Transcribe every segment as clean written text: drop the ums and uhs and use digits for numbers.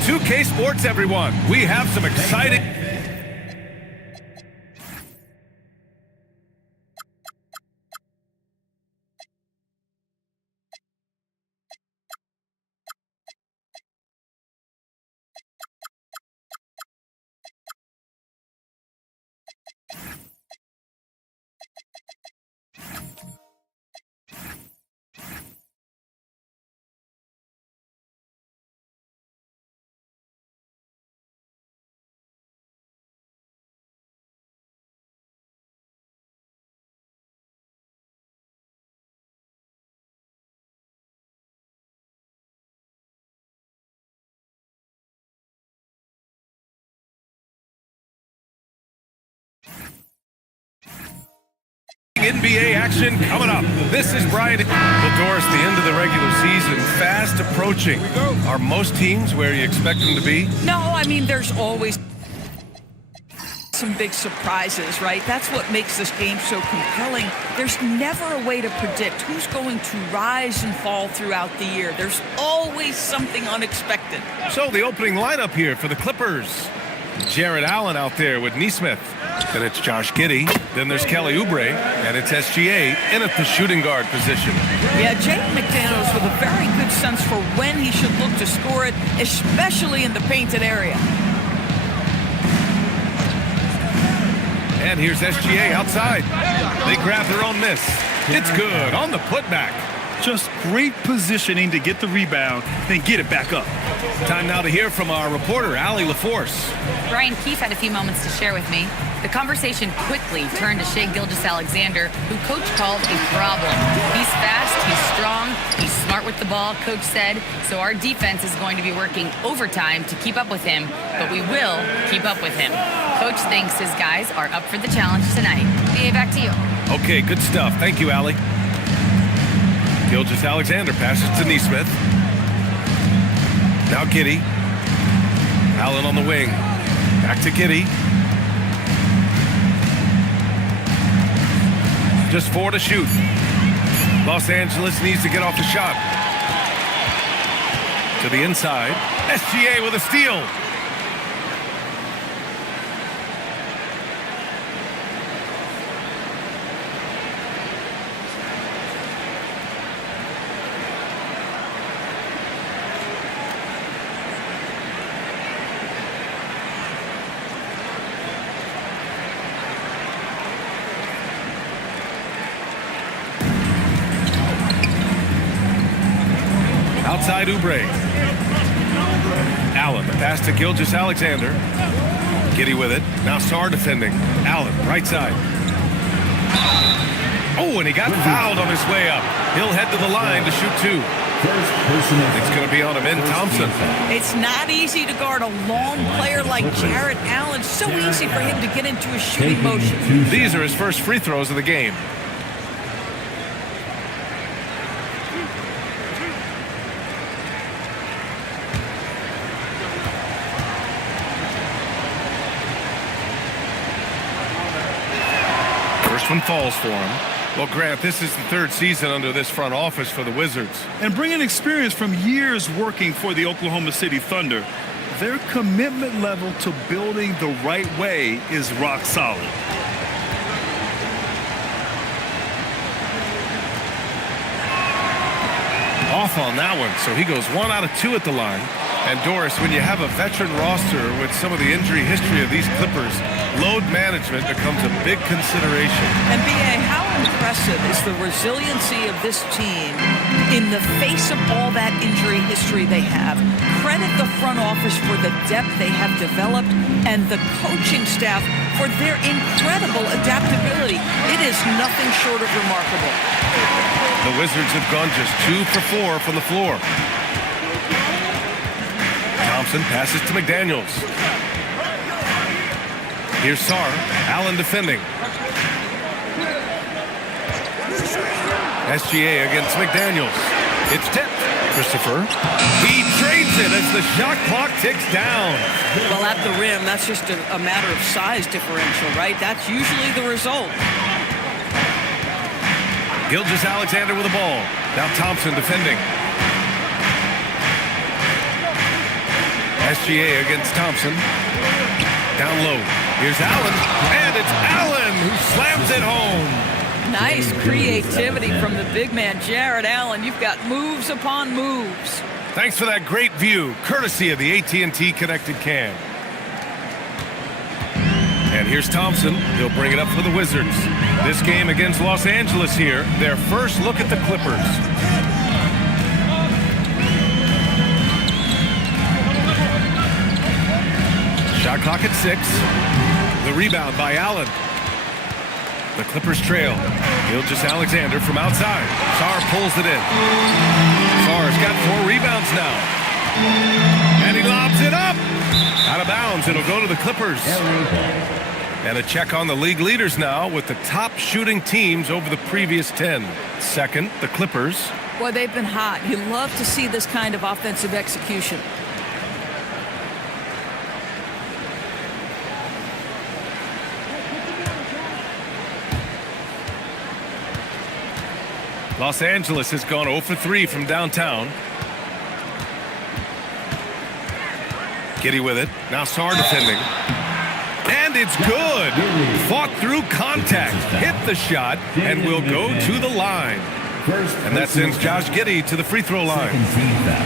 2K Sports, everyone. We have some exciting... NBA action coming up. This is Brian. Well, Doris, the end of the regular season fast approaching. Are most teams where you expect them to be? No, I mean, there's always some big surprises, right? That's what makes this game so compelling. There's never a way to predict who's going to rise and fall throughout the year. There's always something unexpected. So the opening lineup here for the Clippers. Jared Allen out there with Nesmith. Then it's Josh Giddey. Then there's Kelly Oubre. And it's SGA in at the shooting guard position. Yeah, Jaden McDaniels with a very good sense for when he should look to score it, especially in the painted area. And here's SGA outside. They grab their own miss. It's good on the putback. Just great positioning to get the rebound, then get it back up. Time now to hear from our reporter, Allie LaForce. Brian Keefe had a few moments to share with me. The conversation quickly turned to Shai Gilgeous-Alexander, who Coach called a problem. He's fast, he's strong, he's smart with the ball, Coach said, so our defense is going to be working overtime to keep up with him, but we will keep up with him. Coach thinks his guys are up for the challenge tonight. BA, back to you. Okay, good stuff. Thank you, Allie. Gilgeous-Alexander passes to Nesmith. Now Giddey. Allen on the wing. Back to Giddey. Just 4 to shoot. Los Angeles needs to get off the shot. To the inside. SGA with a steal. Outside Oubre. Allen, the pass to Gilgeous-Alexander. Giddey with it. Now Sarr defending. Allen, right side. Oh, and he got fouled on his way up. He'll head to the line to shoot 2. It's going to be on him in Thompson. It's not easy to guard a long player like Jared Allen. So easy for him to get into a shooting motion. These are his first free throws of the game. One falls for him. Well, Grant, this is the 3rd season under this front office for the Wizards. And bringing experience from years working for the Oklahoma City Thunder, their commitment level to building the right way is rock solid. Off on that one, so he goes 1 out of 2 at the line. And Doris, when you have a veteran roster with some of the injury history of these Clippers, load management becomes a big consideration. And BA, how impressive is the resiliency of this team in the face of all that injury history they have? Credit the front office for the depth they have developed and the coaching staff for their incredible adaptability. It is nothing short of remarkable. The Wizards have gone just 2 for 4 from the floor. Thompson passes to McDaniels. Here's Sarr. Allen defending. SGA against McDaniels. It's tipped. Christopher. He trades it as the shot clock ticks down. Well, at the rim, that's just a matter of size differential, right? That's usually the result. Gilgeous-Alexander with the ball. Now Thompson defending. SGA against Thompson. Down low. Here's Allen. And it's Allen who slams it home. Nice creativity from the big man, Jared Allen. You've got moves upon moves. Thanks for that great view, courtesy of the AT&T Connected Cam. And here's Thompson. He'll bring it up for the Wizards. This game against Los Angeles here, their first look at the Clippers. Shot clock at 6. The rebound by Allen. The Clippers trail. Gilgeous-Alexander from outside. Sarr pulls it in. Sarr's got 4 rebounds now. And he lobs it up. Out of bounds. It'll go to the Clippers. And a check on the league leaders now with the top shooting teams over the previous 10. Second, the Clippers. Boy, they've been hot. You love to see this kind of offensive execution. Los Angeles has gone 0 for 3 from downtown. Giddey with it. Now Sarr defending. And it's good. Fought through contact. Hit the shot and will go to the line. And that sends Josh Giddey to the free throw line.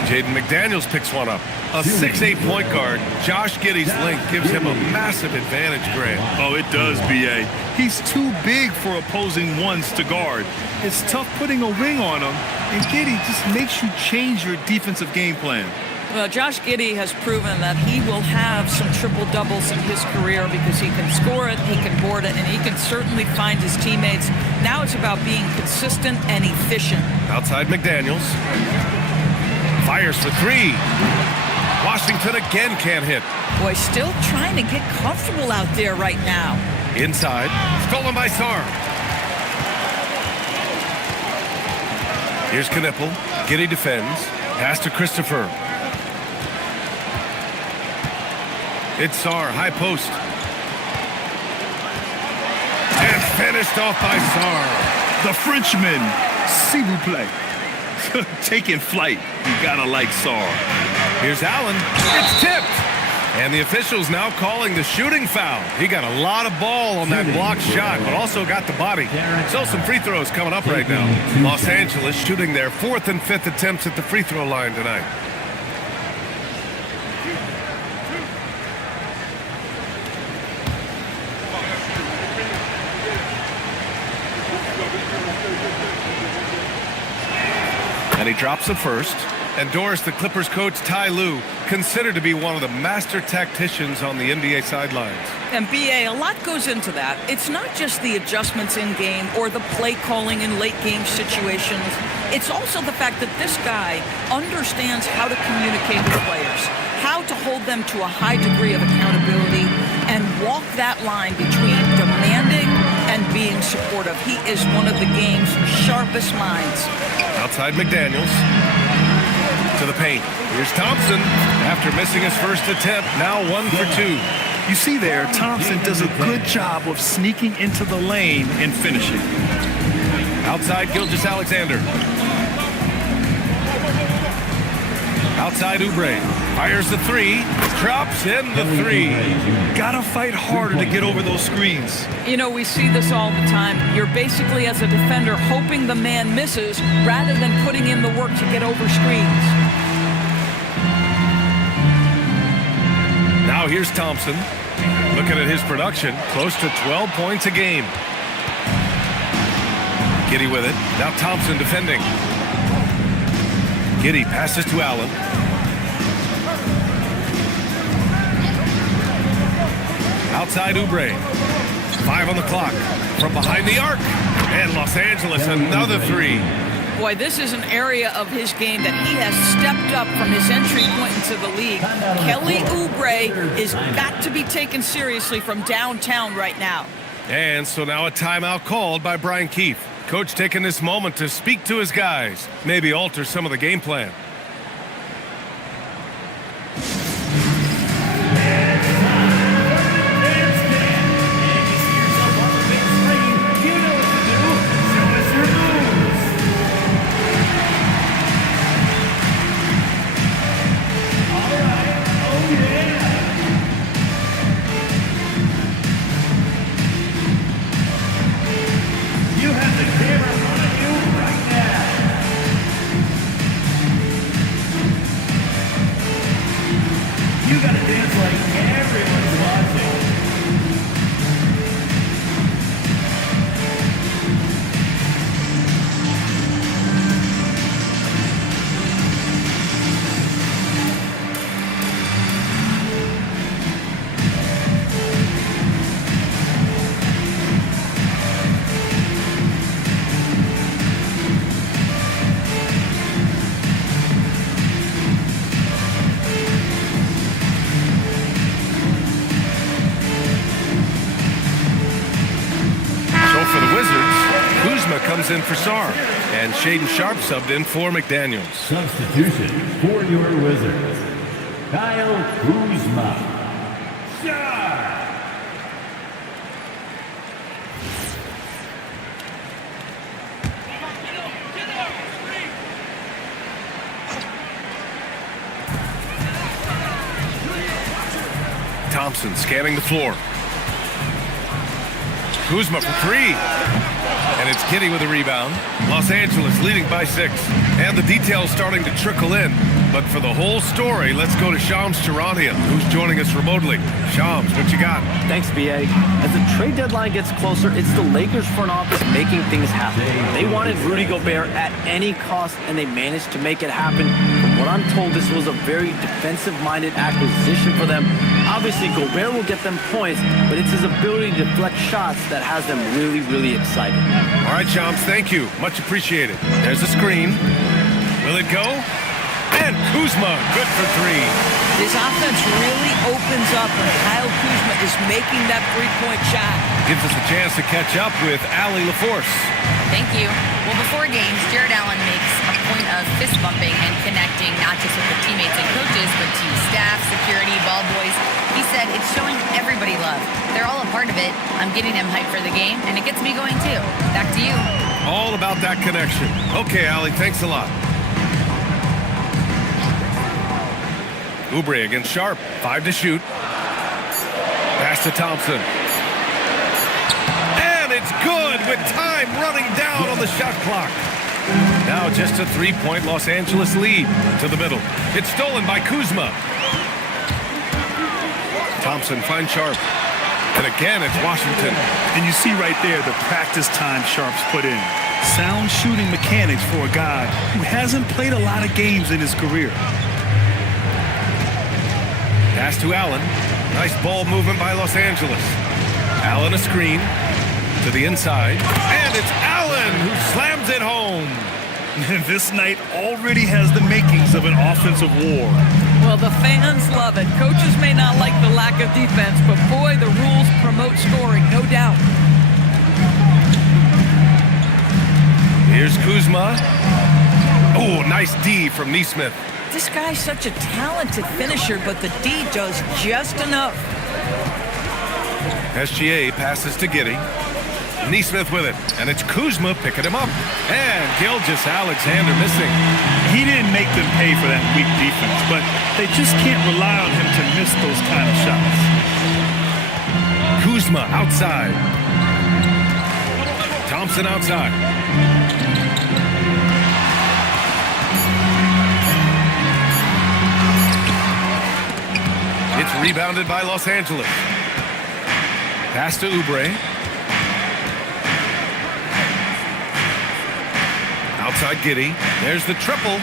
Jaden McDaniels picks one up. A 6'8" point guard. Josh Giddey's length gives him a massive advantage, Grant. Oh, it does, B.A. He's too big for opposing ones to guard. It's tough putting a wing on him, and Giddey just makes you change your defensive game plan. Well, Josh Giddey has proven that he will have some triple-doubles in his career because he can score it, he can board it, and he can certainly find his teammates. Now it's about being consistent and efficient. Outside McDaniels. Fires for 3. Washington again can't hit. Boy, still trying to get comfortable out there right now. Inside. Stolen by Sarr. Here's Knipple. Giddey defends. Pass to Christopher. It's Sarr, high post. And finished off by Sarr. The Frenchman, s'il vous plaît. Taking flight. You gotta like Sarr. Here's Allen. It's tipped. And the officials now calling the shooting foul. He got a lot of ball on that blocked shot, but also got the body. So some free throws coming up right now. Los Angeles shooting their 4th and 5th attempts at the free throw line tonight. And he drops the first. And Doris, the Clippers coach, Ty Lue, considered to be one of the master tacticians on the NBA sidelines. And B.A., a lot goes into that. It's not just the adjustments in game or the play calling in late game situations. It's also the fact that this guy understands how to communicate with players, how to hold them to a high degree of accountability, and walk that line between demanding and being supportive. He is one of the game's sharpest minds. Outside McDaniels. To the paint. Here's Thompson. After missing his first attempt, now 1 for 2. You see there, Thompson does a good job of sneaking into the lane and finishing. Outside Gilgeous-Alexander. Outside Oubre. Fires the 3. Drops in the 3. Gotta fight harder to get over those screens. You know, we see this all the time. You're basically, as a defender, hoping the man misses rather than putting in the work to get over screens. Now here's Thompson. Looking at his production, close to 12 points a game. Giddey with it. Now Thompson defending. Giddey passes to Allen. Outside Oubre. 5 on the clock. From behind the arc. And Los Angeles, another 3. Boy, this is an area of his game that he has stepped up from his entry point into the league. Kelly Oubre is got to be taken seriously from downtown right now. And so now a timeout called by Brian Keefe. Coach taking this moment to speak to his guys, maybe alter some of the game plan. Williams in for Sarr. And Shaden Sharp subbed in for McDaniels. Substitution for your Wizards. Kyle Kuzma. Sharp. Thompson scanning the floor. Kuzma for three. And it's Kitty with a rebound. Los Angeles leading by 6. And the details starting to trickle in. But for the whole story, let's go to Shams Charania, who's joining us remotely. Shams, what you got? Thanks, BA. As the trade deadline gets closer, it's the Lakers front office making things happen. They wanted Rudy Gobert at any cost, and they managed to make it happen. From what I'm told, this was a very defensive-minded acquisition for them. Obviously, Gobert will get them points, but it's his ability to deflect shots that has them really, really excited. All right, Shams, thank you. Much appreciated. There's a screen. Will it go? And Kuzma, good for 3. This offense really opens up when Kyle Kuzma is making that three-point shot. Gives us a chance to catch up with Allie LaForce. Thank you. Well, before games, Jared Allen makes a point of fist bumping and connecting not just with the teammates and coaches, but team staff, security, ball boys. He said it's showing everybody love. They're all a part of it. I'm getting them hyped for the game, and it gets me going too. Back to you. All about that connection. Okay, Allie, thanks a lot. Oubre against Sharp. 5 to shoot. Pass to Thompson. And it's good with time running down on the shot clock. Now just a 3-point Los Angeles lead to the middle. It's stolen by Kuzma. Thompson finds Sharp. And again, it's Washington. And you see right there the practice time Sharp's put in. Sound shooting mechanics for a guy who hasn't played a lot of games in his career. Pass to Allen. Nice ball movement by Los Angeles. Allen a screen to the inside. And it's Allen who slams it home. This night already has the makings of an offensive war. Well, the fans love it. Coaches may not like the lack of defense, but boy, the rules promote scoring, no doubt. Here's Kuzma. Oh, nice D from Nesmith. This guy's such a talented finisher, but the D does just enough. SGA passes to Giddey. Nesmith with it, and it's Kuzma picking him up. And Gilgeous-Alexander missing. He didn't make them pay for that weak defense, but they just can't rely on him to miss those kind of shots. Kuzma outside. Thompson outside. It's rebounded by Los Angeles. Pass to Oubre. Outside Giddey. There's the triple.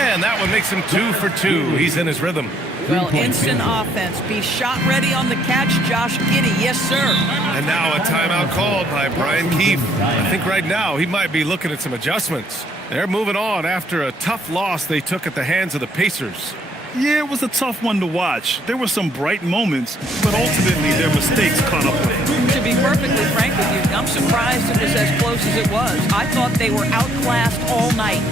And that one makes him 2 for 2. He's in his rhythm. Well, instant offense. Be shot ready on the catch, Josh Giddey. Yes, sir. And now a timeout called by Brian Keefe. I think right now he might be looking at some adjustments. They're moving on after a tough loss they took at the hands of the Pacers. Yeah, it was a tough one to watch. There were some bright moments, but ultimately their mistakes caught up with them. To be perfectly frank with you, I'm surprised it was as close as it was. I thought they were outclassed all night.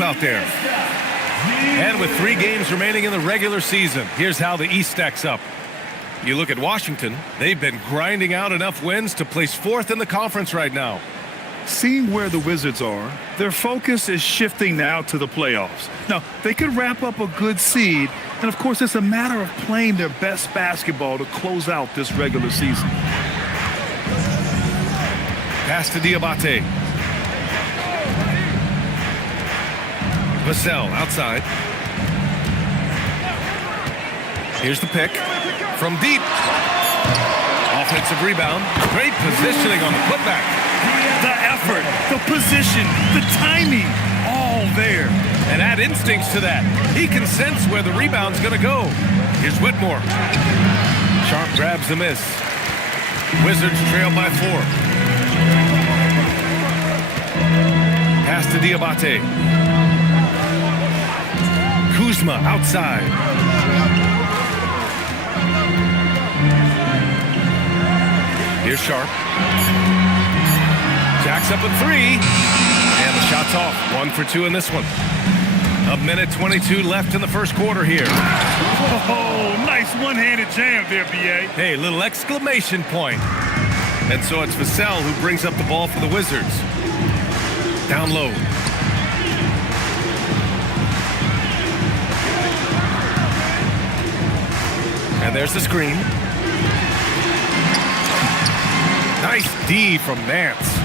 Out there. And with 3 games remaining in the regular season, here's how the East stacks up. You look at Washington, they've been grinding out enough wins to place 4th in the conference right now. Seeing where the Wizards are, their focus is shifting now to the playoffs. Now, they could wrap up a good seed, and of course, it's a matter of playing their best basketball to close out this regular season. Pass to Diabate. Vassell outside. Here's the pick from deep. Offensive rebound. Great positioning on the putback. The effort, the position, the timing, all there. And add instincts to that. He can sense where the rebound's going to go. Here's Whitmore. Sharp grabs the miss. Wizards trail by 4. Pass to Diabate. Kuzma outside. Here's Sharp. Jacks up a 3. And the shot's off. 1 for 2 in this one. A minute 22 left in the first quarter here. Oh, nice one-handed jam there, B.A. Hey, little exclamation point. And so it's Vassell who brings up the ball for the Wizards. Down low. And there's the screen. Nice D from Nance.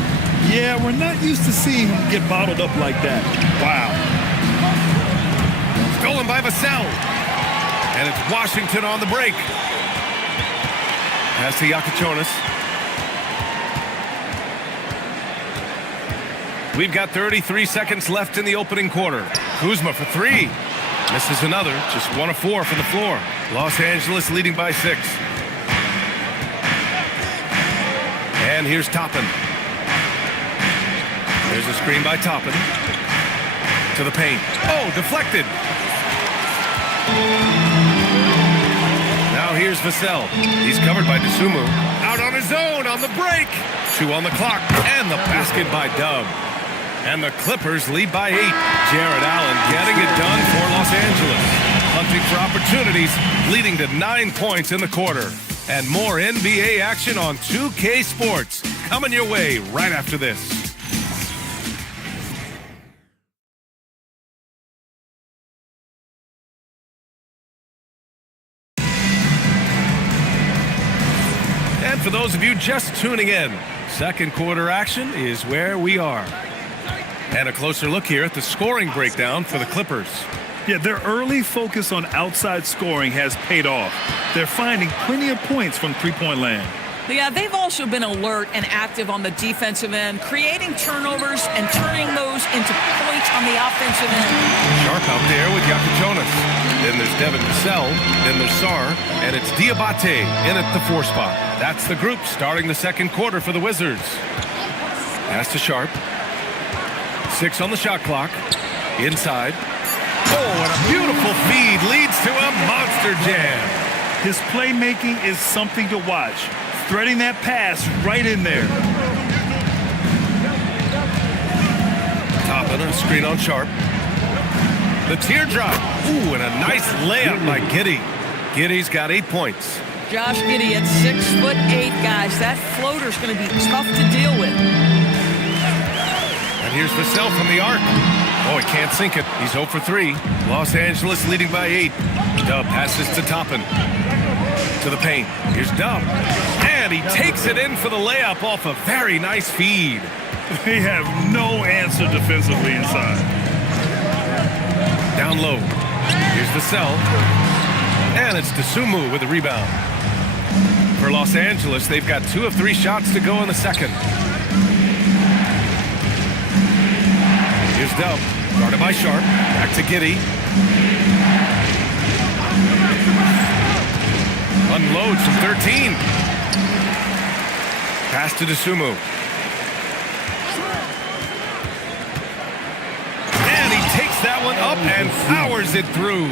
Yeah, we're not used to seeing him get bottled up like that. Wow. Stolen by Vassell. And it's Washington on the break. Pass to Yakichonis. We've got 33 seconds left in the opening quarter. Kuzma for 3. Misses another. Just 1 of 4 from the floor. Los Angeles leading by 6. And here's Toppin. There's a screen by Toppin. To the paint. Oh, deflected. Now here's Vassell. He's covered by Dosunmu. Out on his own on the break. 2 on the clock. And the basket by Dub. And the Clippers lead by 8. Jared Allen getting it done for Los Angeles. Hunting for opportunities, leading to 9 points in the quarter. And more NBA action on 2K Sports. Coming your way right after this. And for those of you just tuning in, second quarter action is where we are. And a closer look here at the scoring breakdown for the Clippers. Yeah, their early focus on outside scoring has paid off. They're finding plenty of points from three-point land. Yeah, they've also been alert and active on the defensive end, creating turnovers and turning those into points on the offensive end. Sharp out there with Yakichonis. Then there's Devin Vassell. Then there's Sarr. And it's Diabate in at the 4 spot. That's the group starting the second quarter for the Wizards. Pass to Sharp. 6 on the shot clock. Inside. Oh, and a beautiful feed leads to a monster jam. His playmaking is something to watch. Threading that pass right in there. Toppin, a screen on Sharp. The teardrop. Ooh, and a nice layup by Giddey. Giddey's got 8 points. Josh Giddey at 6'8", guys. That floater's going to be tough to deal with. And here's Vassell from the arc. Oh, he can't sink it. He's 0 for 3. Los Angeles leading by 8. Dub passes to Toppin. To the paint. Here's Dub. And he takes it in for the layup off a very nice feed. They have no answer defensively inside. Down low. Here's Vassell. And it's Dosunmu with the rebound. For Los Angeles, they've got 2 of 3 shots to go in the second. Here's Dub. Guarded by Sharp. Back to Giddey. Unloads from 13. Pass to Dosunmu. And he takes that one up and powers it through.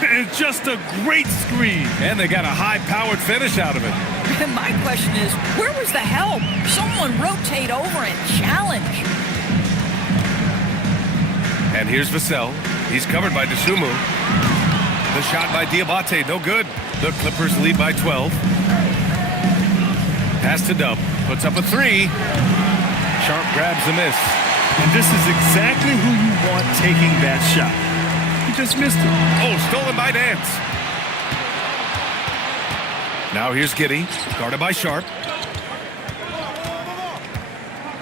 And just a great screen. And they got a high-powered finish out of it. My question is, where was the help? Someone rotate over and challenge. And here's Vassell. He's covered by Dosunmu. The shot by Diabate, no good. The Clippers lead by 12. Pass to Dub. Puts up a 3. Sharp grabs the miss. And this is exactly who you want taking that shot. He just missed it. Oh, stolen by Nance. Now here's Giddey, guarded by Sharp.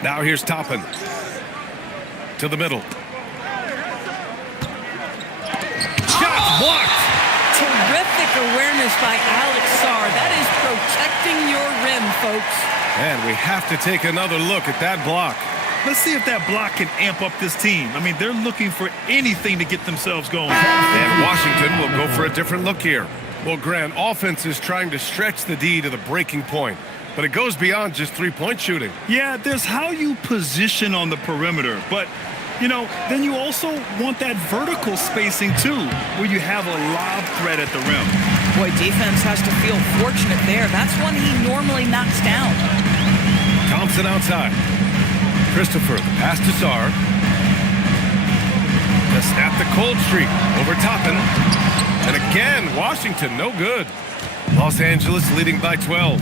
Now here's Toppin. To the middle. Shot blocked. Terrific awareness by Alex Sarr. That is protecting your rim, folks. And we have to take another look at that block. Let's see if that block can amp up this team. I mean, they're looking for anything to get themselves going. And Washington will go for a different look here. Well, Grant, offense is trying to stretch the D to the breaking point, but it goes beyond just three-point shooting. Yeah, there's how you position on the perimeter, but, you know, then you also want that vertical spacing, too, where you have a lob threat at the rim. Boy, defense has to feel fortunate there. That's one he normally knocks down. Thompson outside. Christopher, the pass to Sarr. To snap the cold streak over Toppin. And again, Washington, no good. Los Angeles leading by 12.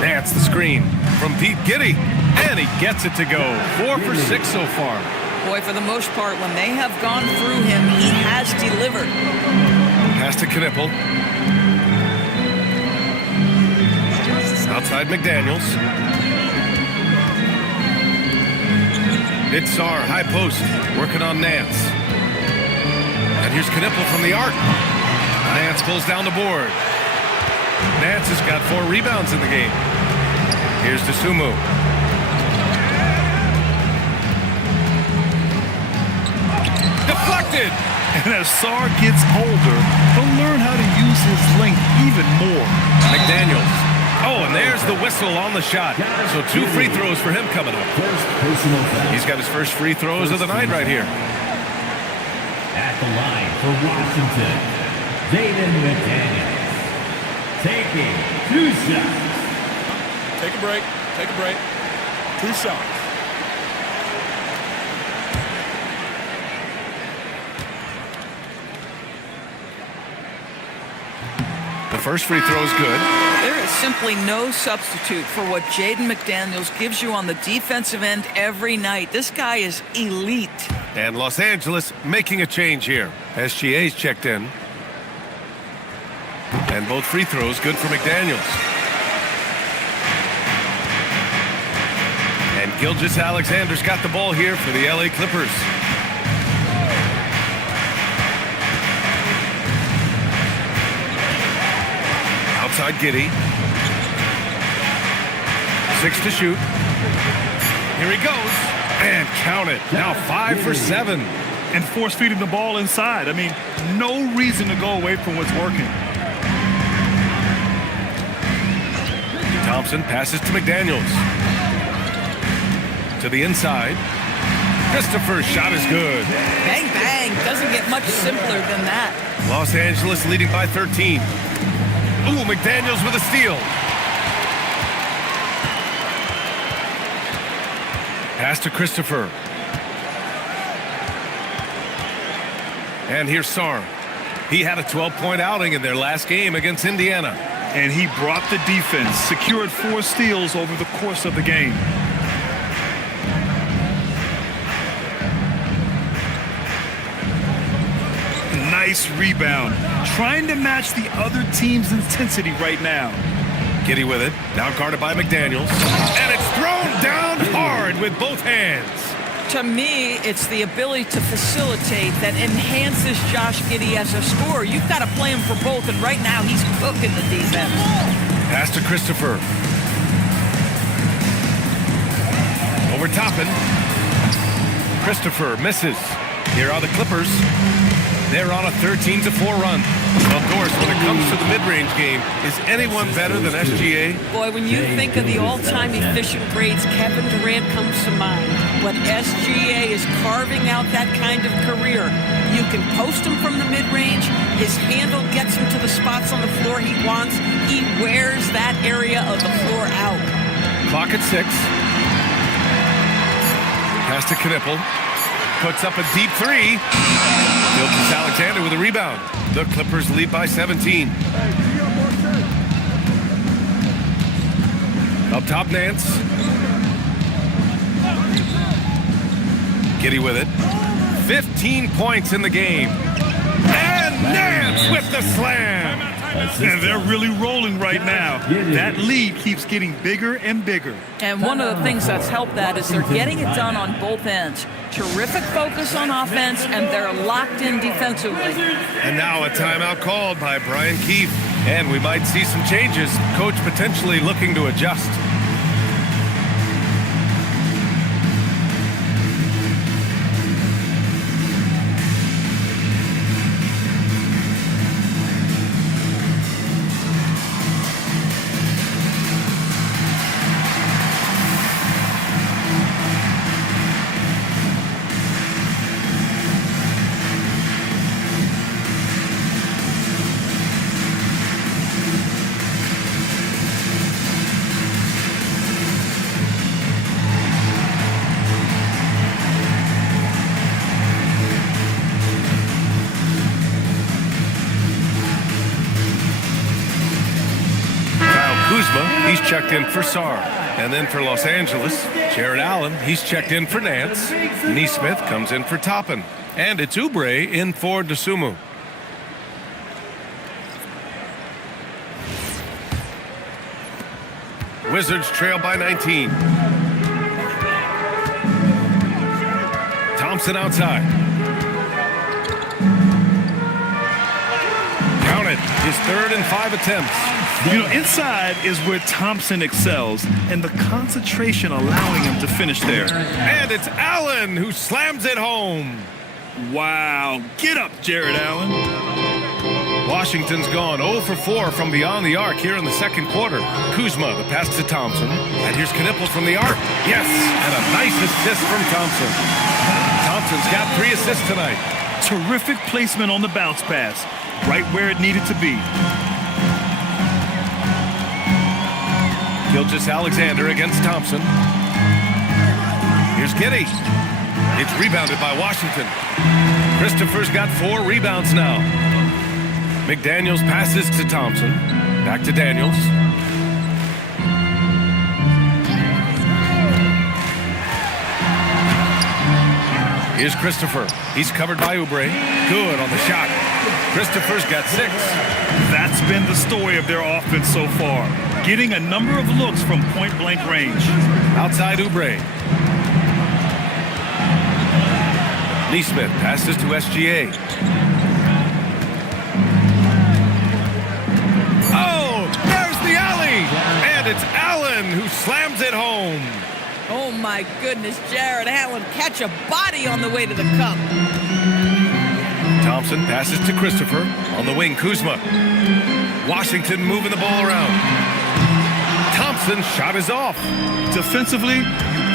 That's the screen from Pete Giddey. And he gets it to go. 4 for 6 so far. Boy, for the most part, when they have gone through him, he has delivered. Pass to Knippel. Outside McDaniels. It's Sarr, high post, working on Nance. And here's Knippel from the arc. Nance pulls down the board. Nance has got 4 rebounds in the game. Here's DeSumo. Deflected! And as Sarr gets older, he'll learn how to use his length even more. McDaniels. Oh, and there's the whistle on the shot. So 2 free throws for him coming up. He's got his first free throws of the night right here. At the line for Washington, Jaden McDaniels. Taking 2 shots. Take a break. Take a break. 2 shots. The first free throw is good. There is simply no substitute for what Jaden McDaniels gives you on the defensive end every night. This guy is elite. And Los Angeles making a change here. SGA's checked in. And both free throws good for McDaniels. And Gilgeous-Alexander's got the ball here for the LA Clippers. Outside Giddey. 6 to shoot. Here he goes. And count it. Now 5 for 7. And force feeding the ball inside. I mean, no reason to go away from what's working. Thompson passes to McDaniels. To the inside. Christopher's shot is good. Bang, bang. Doesn't get much simpler than that. Los Angeles leading by 13. Ooh, McDaniels with a steal. Pass to Christopher. And here's Sarr. He had a 12-point outing in their last game against Indiana. And he brought the defense, secured 4 steals over the course of the game. Nice rebound. Trying to match the other team's intensity right now. Giddey with it. Now guarded by McDaniels. And it's thrown down hard with both hands. To me, it's the ability to facilitate that enhances Josh Giddey as a scorer. You've got to play him for both, and right now he's cooking the defense. Pass to Christopher. Over Toppin. Christopher misses. Here are the Clippers. They're on a 13-4 run. Of course, when it comes to the mid-range game, is anyone better than SGA? Boy, when you think of the all-time efficient grades, Kevin Durant comes to mind. But SGA is carving out that kind of career. You can post him from the mid-range. His handle gets him to the spots on the floor he wants. He wears that area of the floor out. Clock at 6. Pass to Knippel. Puts up a deep 3. Gilgeous-Alexander with a rebound. The Clippers lead by 17. Up top, Nance. Giddy with it. 15 points in the game. And Nance with the slam. And they're really rolling right now. That lead keeps getting bigger and bigger. And one of the things that's helped that is they're getting it done on both ends. Terrific focus on offense, and they're locked in defensively. And now a timeout called by Brian Keefe. And we might see some changes. Coach potentially looking to adjust. Kuzma, he's checked in for Sarr. And then for Los Angeles, Jared Allen, he's checked in for Nance. Neesmith comes in for Toppin. And it's Oubre in for Dosunmu. Wizards trail by 19. Thompson outside. Count it. His 3rd and 5 attempts. You know, inside is where Thompson excels, and the concentration allowing him to finish there. And it's Allen who slams it home. Wow. Get up, Jared Allen. Washington's gone 0 for 4 from beyond the arc here in the second quarter. Kuzma, the pass to Thompson. And here's Knippel from the arc. Yes, and a nice assist from Thompson. Thompson's got 3 assists tonight. Terrific placement on the bounce pass, right where it needed to be. Gilgeous-Alexander against Thompson. Here's Giddy. It's rebounded by Washington. Christopher's got 4 rebounds now. McDaniels passes to Thompson. Back to Daniels. Here's Christopher. He's covered by Oubre. Good on the shot. Christopher's got 6. That's been the story of their offense so far. Getting a number of looks from point-blank range. Outside Oubre. Neesmith passes to SGA. Oh, there's the alley! And it's Allen who slams it home. Oh, my goodness, Jared Allen catch a body on the way to the cup. Thompson passes to Christopher. On the wing, Kuzma. Washington moving the ball around. Thompson's shot is off. Defensively,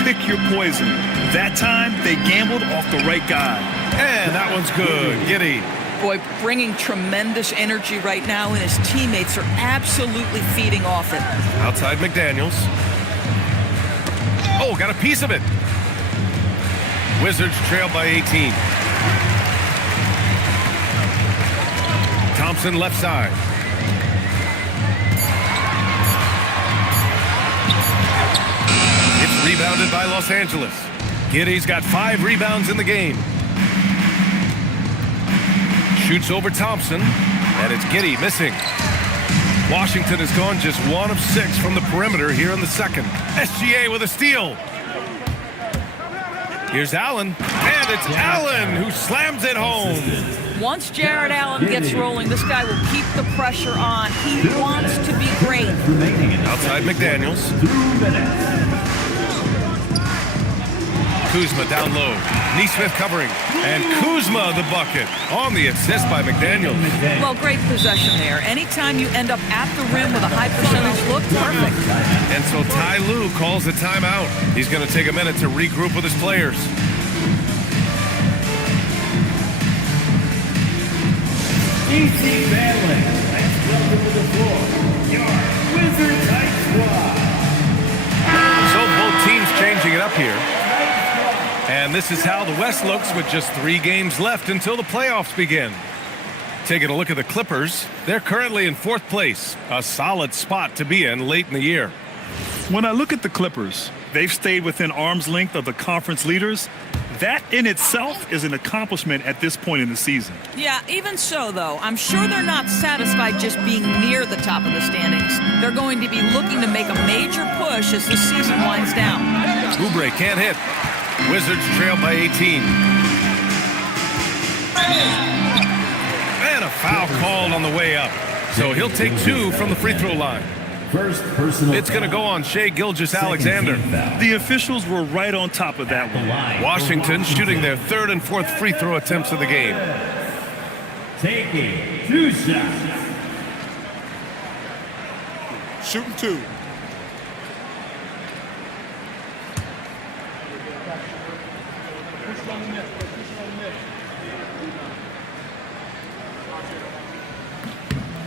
pick your poison. That time, they gambled off the right guy. And that one's good. Giddy. Boy, bringing tremendous energy right now, and his teammates are absolutely feeding off it. Outside McDaniels. Oh, got a piece of it. Wizards trail by 18. Thompson left side. It's rebounded by Los Angeles. Giddy's got 5 rebounds in the game. Shoots over Thompson, and it's Giddy missing. Washington has gone just 1 of 6 from the perimeter here in the second. SGA with a steal. Here's Allen, and it's Allen who slams it home. Once Jared Allen gets rolling, this guy will keep the pressure on. He wants to be great. Outside McDaniels. Kuzma down low. Neesmith covering. And Kuzma the bucket on the assist by McDaniels. Well, great possession there. Anytime you end up at the rim with a high percentage look, perfect. And so Ty Lue calls a timeout. He's going to take a minute to regroup with his players. DC Family, let's welcome to the floor, your Wizards High Squad. So both teams changing it up here. And this is how the West looks with just 3 games left until the playoffs begin. Taking a look at the Clippers, they're currently in 4th place, a solid spot to be in late in the year. When I look at the Clippers, they've stayed within arm's length of the conference leaders. That in itself is an accomplishment at this point in the season. Yeah, even so, though, I'm sure they're not satisfied just being near the top of the standings. They're going to be looking to make a major push as the season winds down. Oubre can't hit. Wizards trail by 18. And a foul called on the way up. So he'll take 2 from the free throw line. First personal It's going to go on Shai Gilgeous-Alexander. The officials were right on top of that one. Washington shooting their 3rd and 4th free throw attempts of the game. taking 2 shots. Shooting 2.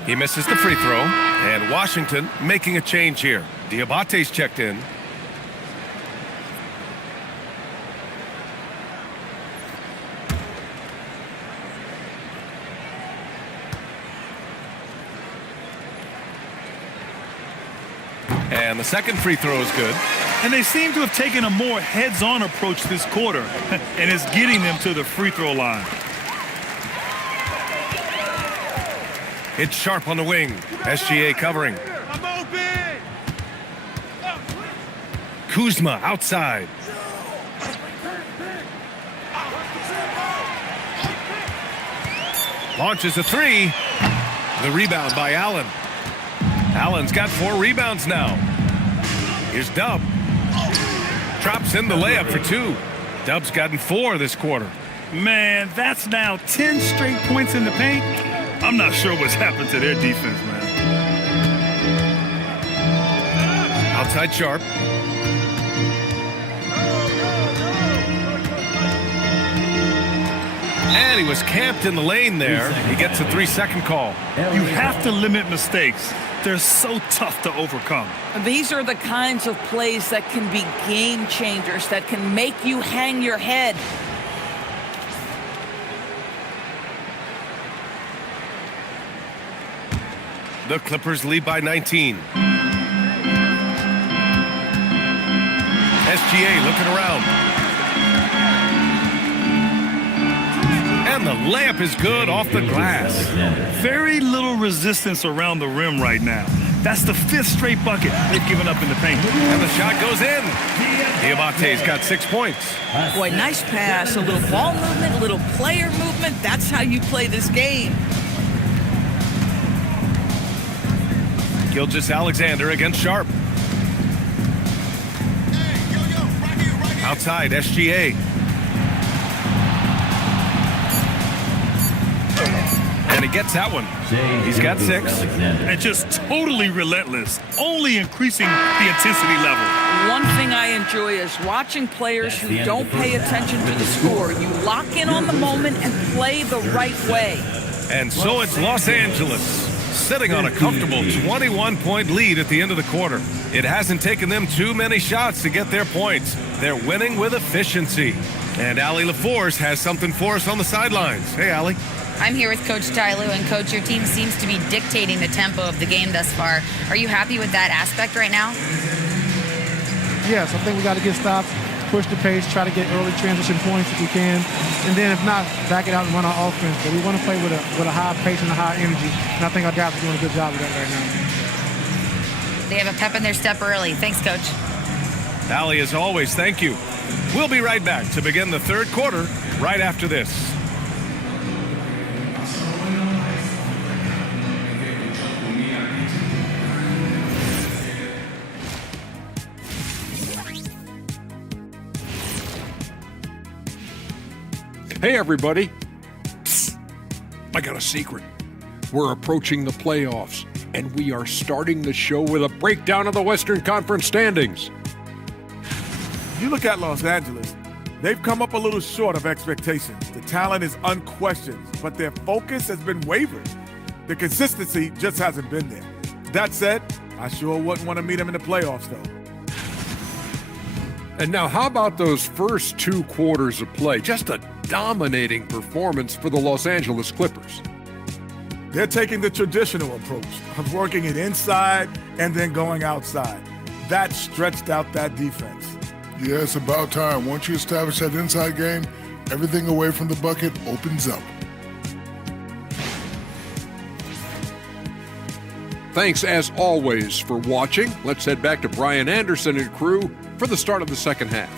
He misses the free throw, and Washington making a change here. Diabate's checked in. And the second free throw is good. And they seem to have taken a more heads-on approach this quarter, and it's getting them to the free throw line. It's Sharp on the wing. SGA covering. Kuzma outside. Launches a 3. The rebound by Allen. Allen's got 4 rebounds now. Here's Dub. Drops in the layup for 2. Dub's gotten 4 this quarter. Man, that's now 10 straight points in the paint. I'm not sure what's happened to their defense, man. Outside Sharp. And he was camped in the lane there. He gets a 3-second call. You have to limit mistakes. They're so tough to overcome. These are the kinds of plays that can be game changers, that can make you hang your head. The Clippers lead by 19. SGA looking around. And the layup is good off the glass. Very little resistance around the rim right now. That's the 5th straight bucket they've given up in the paint. And the shot goes in. Diabate's got 6 points. Boy, nice pass, a little ball movement, a little player movement. That's how you play this game. Gilgeous-Alexander against Sharp. Outside, SGA. And he gets that one. He's got 6. And just totally relentless, only increasing the intensity level. One thing I enjoy is watching players who don't pay attention to the score. You lock in on the moment and play the right way. And so it's Los Angeles, sitting on a comfortable 21-point lead at the end of the quarter. It hasn't taken them too many shots to get their points. They're winning with efficiency. And Allie LaForce has something for us on the sidelines. Hey, Allie. I'm here with Coach Ty Lue, and Coach, your team seems to be dictating the tempo of the game thus far. Are you happy with that aspect right now? Yes, I think we got to get stops, push the pace, try to get early transition points if we can, and then if not, back it out and run our offense. But we want to play with a high pace and a high energy, and I think our guys are doing a good job of that right now. They have a pep in their step early. Thanks, Coach. Allie, as always, thank you. We'll be right back to begin the third quarter right after this. Hey, everybody. Psst. I got a secret. We're approaching the playoffs, and we are starting the show with a breakdown of the Western Conference standings. You look at Los Angeles, they've come up a little short of expectations. The talent is unquestioned, but their focus has been wavering. The consistency just hasn't been there. That said, I sure wouldn't want to meet them in the playoffs, though. And now, how about those first 2 quarters of play? Just a dominating performance for the Los Angeles Clippers. They're taking the traditional approach of working it inside and then going outside. that stretched out that defense. Yeah, it's about time. Once you establish that inside game, everything away from the bucket opens up. Thanks, as always, for watching. Let's head back to Brian Anderson and crew for the start of the second half.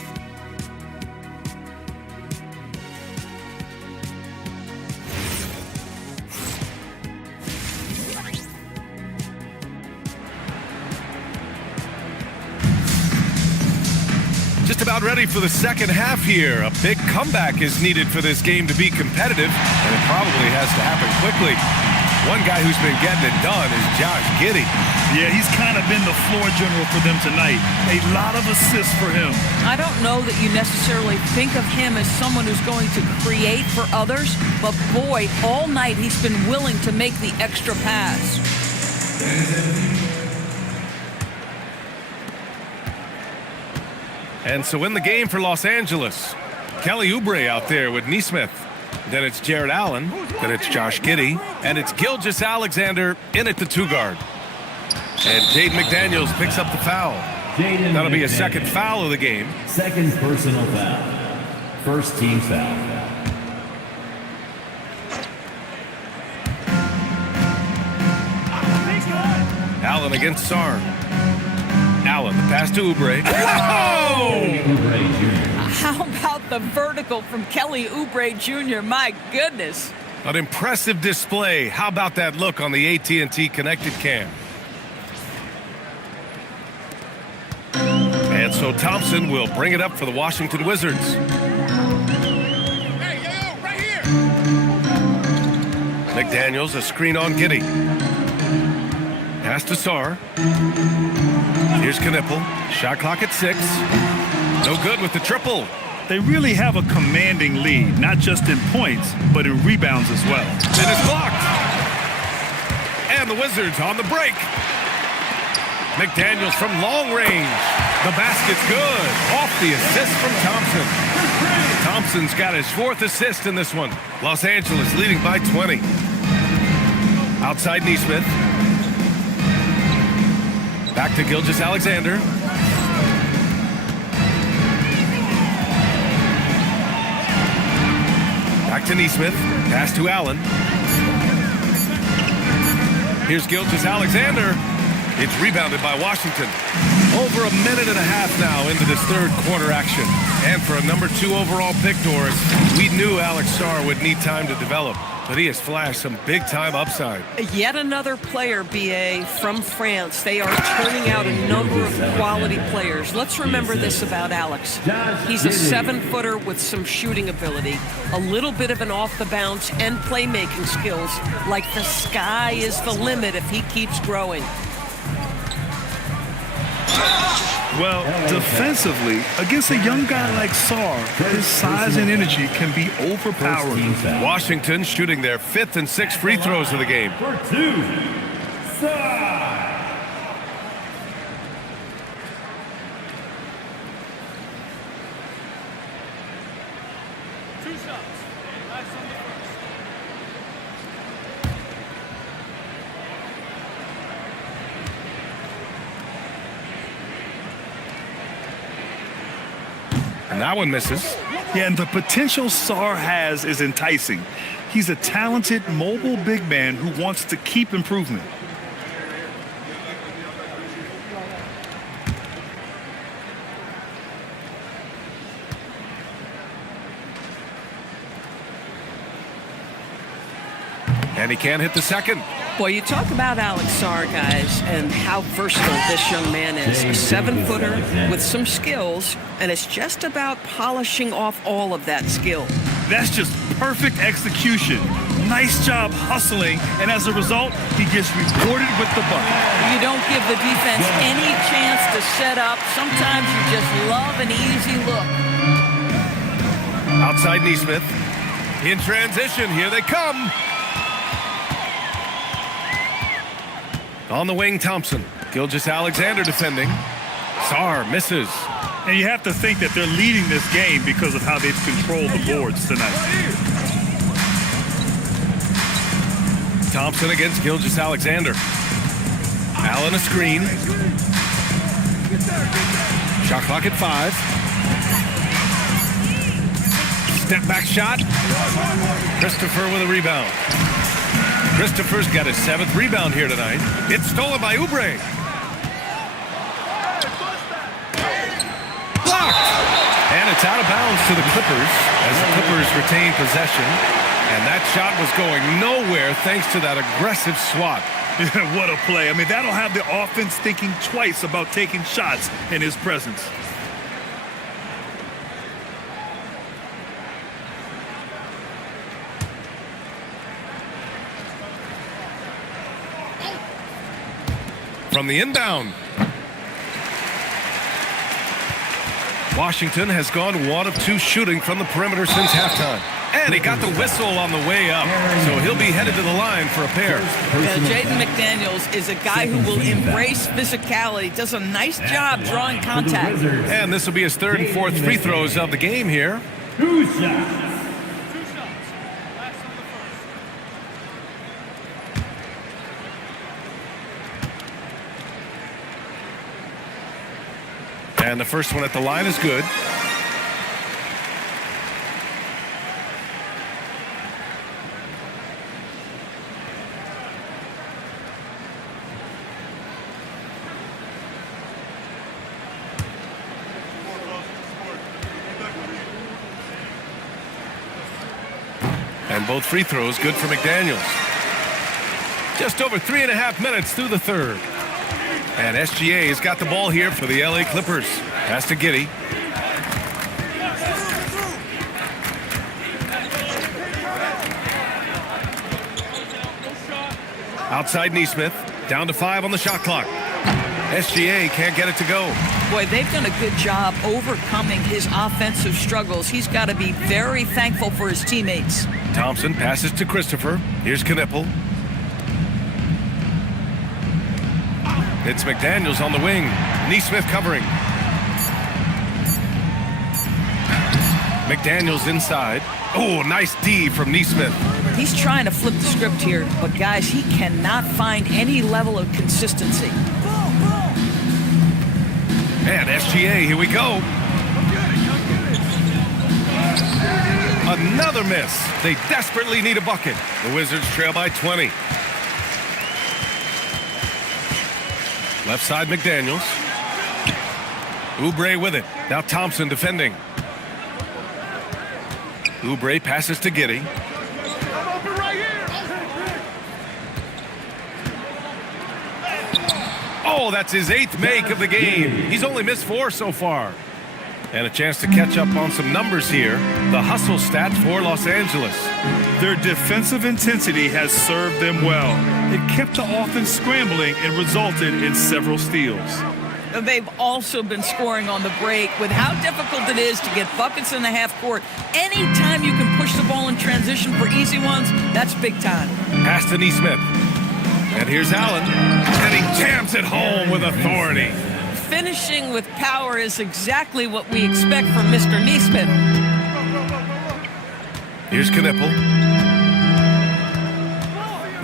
Just about ready for the second half here. A big comeback is needed for this game to be competitive, and it probably has to happen quickly. One guy who's been getting it done is Josh Giddey. Yeah, he's kind of been the floor general for them tonight. A lot of assists for him. I don't know that you necessarily think of him as someone who's going to create for others, but boy, all night he's been willing to make the extra pass. And so in the game for Los Angeles, Kelly Oubre out there with Neesmith. Then it's Jared Allen. Then it's Josh Giddey. And it's Gilgeous-Alexander in at the 2-guard. And Jaden McDaniels picks up the foul. That'll be a second foul of the game. Second personal foul. First team foul. Allen against Sarr. Allen, the pass to Oubre. How about the vertical from Kelly Oubre Jr.? My goodness. An impressive display. How about that look on the AT&T connected cam? And so Thompson will bring it up for the Washington Wizards. Hey, yo, right here. McDaniels, a screen on Giddey. Pass to Sarr. Here's Knippel. Shot clock at 6. No good with the triple. They really have a commanding lead, not just in points, but in rebounds as well. And it's blocked. And the Wizards on the break. McDaniels from long range. The basket's good. Off the assist from Thompson. Thompson's got his 4th assist in this one. Los Angeles leading by 20. Outside Neesmith. Back to Gilgeous-Alexander. Back to Neesmith. Pass to Allen. Here's Gilgeous-Alexander. It's rebounded by Washington. Over a minute and a half now into this third quarter action. And for a number 2 overall pick, Doris, we knew Alex Sarr would need time to develop, but he has flashed some big-time upside. Yet another player, B.A., from France. They are turning out a number of quality players. Let's remember this about Alex. He's a 7-footer with some shooting ability, a little bit of an off-the-bounce and playmaking skills. Like the sky is the limit if he keeps growing. Well, defensively, against a young guy like Sarr, his size and energy can be overpowering. Washington shooting their 5th and 6th free throws of the game. For 2. Sarr. And that one misses. Yeah, and the potential Sarr has is enticing. He's a talented, mobile big man who wants to keep improving. And he can't hit the second. Boy, you talk about Alex Sarr, guys, and how versatile this young man is. A 7-footer with some skills, and it's just about polishing off all of that skill. That's just perfect execution. Nice job hustling, and as a result, he gets rewarded with the bucket. You don't give the defense any chance to set up. Sometimes you just love an easy look. Outside Neesmith. In transition, here they come. On the wing, Thompson. Gilgeous-Alexander defending. Sarr misses. And you have to think that they're leading this game because of how they've controlled the boards tonight. Thompson against Gilgeous-Alexander. Allen a screen. Shot clock at 5. Step back shot. Christopher with a rebound. Christopher's got his 7th rebound here tonight. It's stolen by Oubre. Blocked. And it's out of bounds to the Clippers as the Clippers retain possession. And that shot was going nowhere thanks to that aggressive swat. What a play. I mean, that'll have the offense thinking twice about taking shots in his presence. From the inbound. Washington has gone 1 of 2 shooting from the perimeter since halftime. And he got the whistle on the way up, so he'll be headed to the line for a pair. Jaden McDaniels is a guy who will embrace physicality, does a nice job drawing contact. And this will be his 3rd and 4th free throws of the game here. 2 shots. And the first one at the line is good. And both free throws good for McDaniels. Just over 3.5 minutes through the 3rd. And SGA has got the ball here for the LA Clippers. Pass to Giddey. Outside Neesmith. Down to 5 on the shot clock. SGA can't get it to go. Boy, they've done a good job overcoming his offensive struggles. He's got to be very thankful for his teammates. Thompson passes to Christopher. Here's Knippel. It's McDaniels on the wing. Neesmith covering. McDaniels inside. Oh, nice D from Neesmith. He's trying to flip the script here, but guys, he cannot find any level of consistency. And SGA, here we go. Another miss. They desperately need a bucket. The Wizards trail by 20. Left side, McDaniels. Oubre with it. Now Thompson defending. Oubre passes to Giddey. Oh, that's his 8th make of the game. He's only missed 4 so far. And a chance to catch up on some numbers here. The hustle stats for Los Angeles. Their defensive intensity has served them well. It kept the offense scrambling and resulted in several steals. They've also been scoring on the break. With how difficult it is to get buckets in the half court, anytime you can push the ball in transition for easy ones, that's big time. Pass to Neesmith. And here's Allen. And he jams it home with authority. Finishing with power is exactly what we expect from Mr. Neesmith. Here's Knippel.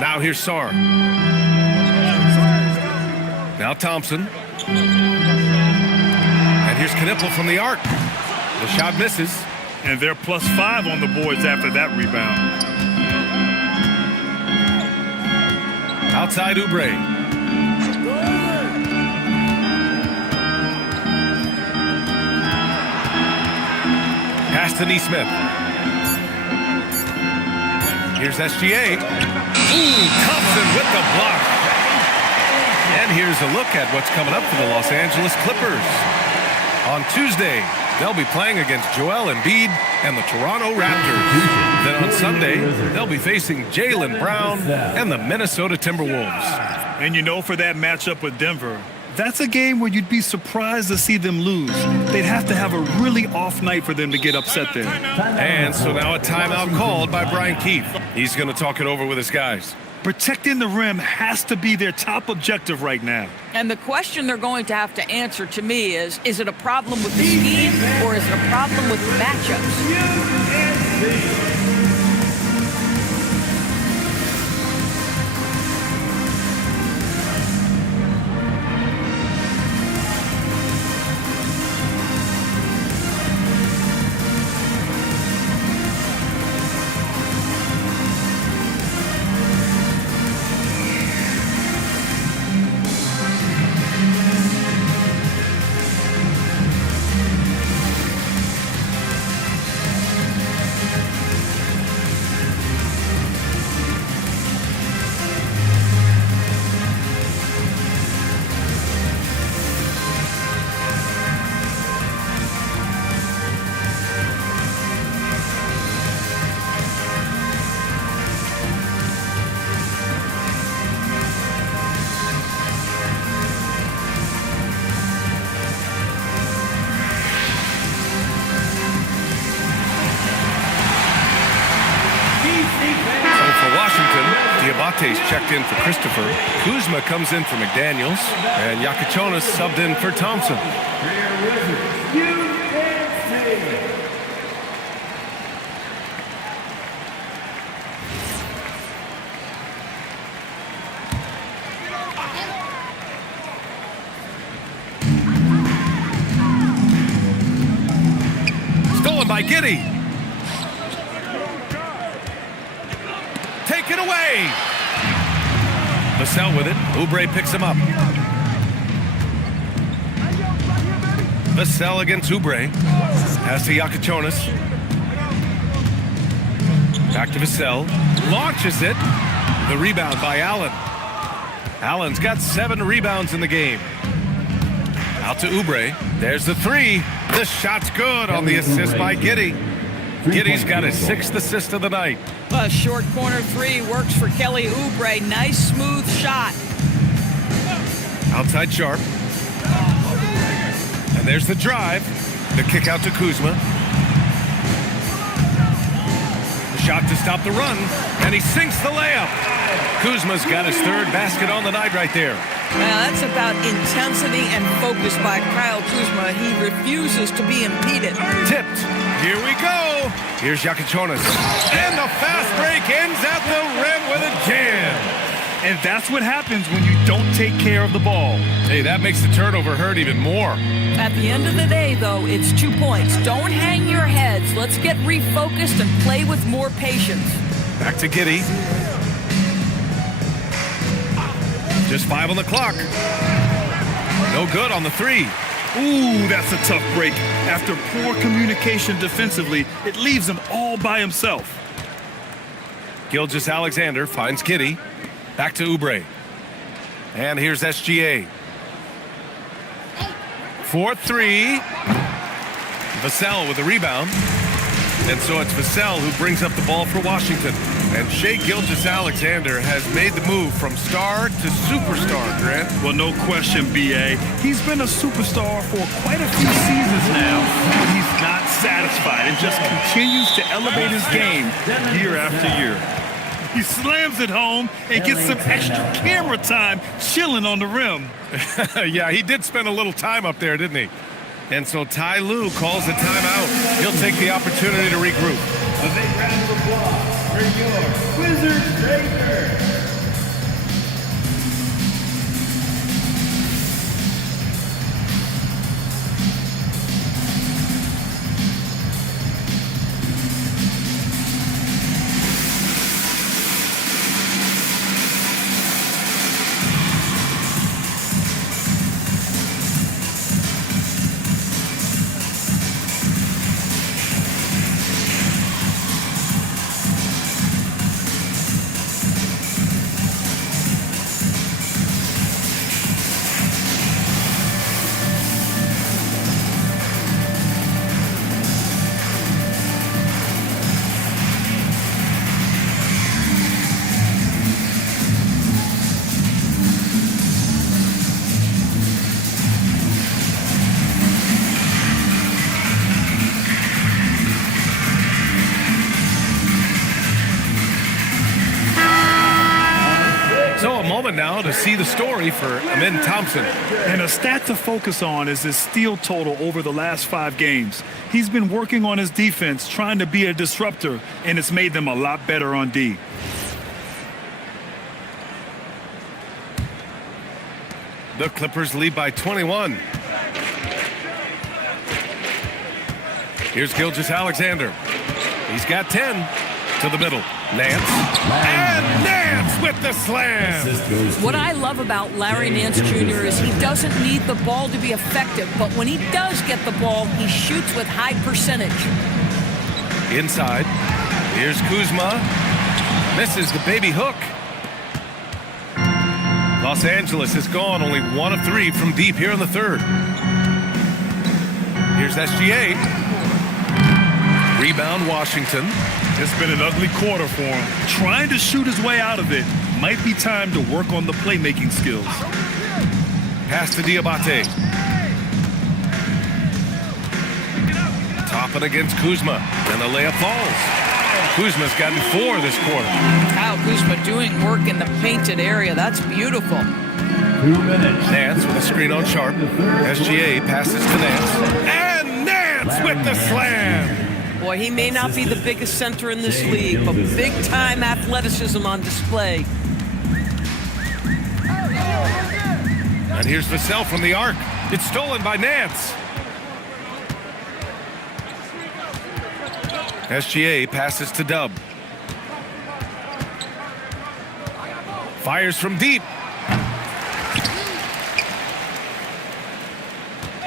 Now here's Sarr. Now Thompson. And here's Knippel from the arc. The shot misses. And they're +5 on the boards after that rebound. Outside Oubre. Pass to Neesmith. Here's SGA. Thompson with the block. And here's a look at what's coming up for the Los Angeles Clippers. On Tuesday, they'll be playing against Joel Embiid and the Toronto Raptors. Then on Sunday, they'll be facing Jaylen Brown and the Minnesota Timberwolves. And you know, for that matchup with Denver, that's a game where you'd be surprised to see them lose. They'd have to have a really off night for them to get upset there. And so now a timeout called by Brian Keefe. He's going to talk it over with his guys. Protecting the rim has to be their top objective right now. And the question they're going to have to answer to me is it a problem with the scheme or is it a problem with the matchups? Diabate's checked in for Christopher. Kuzma comes in for McDaniels. And Yakachonis subbed in for Thompson. Stolen by Giddey. Taken away. Vassell with it. Oubre picks him up. Vassell against Oubre. Pass to Yakachonis. Back to Vassell. Launches it. The rebound by Allen. Allen's got 7 rebounds in the game. Out to Oubre. There's the 3. The shot's good on the assist by Giddey. Giddey's got his 6th assist of the night. A short corner 3 works for Kelly Oubre. Nice, smooth shot. Outside Sharp. And there's the drive. The kick out to Kuzma. The shot to stop the run. And he sinks the layup. Kuzma's got his 3rd basket on the night right there. Now that's about intensity and focus by Kyle Kuzma. He refuses to be impeded. Tipped. Here we go. Here's Yakachonis. And the fast break ends at the rim with a jam. And that's what happens when you don't take care of the ball. Hey, that makes the turnover hurt even more. At the end of the day, though, it's 2 points. Don't hang your heads. Let's get refocused and play with more patience. Back to Giddey. Just 5 on the clock. No good on the 3. Ooh, that's a tough break. After poor communication defensively, it leaves him all by himself. Gilgeous-Alexander finds Giddey. Back to Oubre. And here's SGA. 4-3. Vassell with the rebound. And so it's Vassell who brings up the ball for Washington. And Shai Gilgeous-Alexander has made the move from star to superstar, Grant. Well, no question, B.A. He's been a superstar for quite a few seasons now, but he's not satisfied and just continues to elevate his game year after year. He slams it home and gets some extra camera time chilling on the rim. Yeah, he did spend a little time up there, didn't he? And so Ty Lue calls a timeout. He'll take the opportunity to regroup. A big round of applause for your Wizards Breaker. Now to see the story for Amin Thompson. And a stat to focus on is his steal total over the last 5 games. He's been working on his defense, trying to be a disruptor, and it's made them a lot better on D. The Clippers lead by 21. Here's Gilgeous-Alexander. He's got 10 to the middle. Nance. And Nance with the slam. What I love about Larry Nance Jr. is he doesn't need the ball to be effective, but when he does get the ball, he shoots with high percentage. Inside. Here's Kuzma. Misses the baby hook. Los Angeles has gone only 1 of 3 from deep here in the 3rd. Here's SGA. Rebound Washington. It's been an ugly quarter for him. Trying to shoot his way out of it. Might be time to work on the playmaking skills. Pass to Diabate. Topping against Kuzma. And the layup falls. Kuzma's gotten 4 this quarter. Kyle Kuzma doing work in the painted area. That's beautiful. 2 minutes. Nance with a screen on Sharp. SGA passes to Nance. And Nance with the slam. Boy, he may not be the biggest center in this league, but big-time athleticism on display. And here's Vassell from the arc. It's stolen by Nance. SGA passes to Dub. Fires from deep.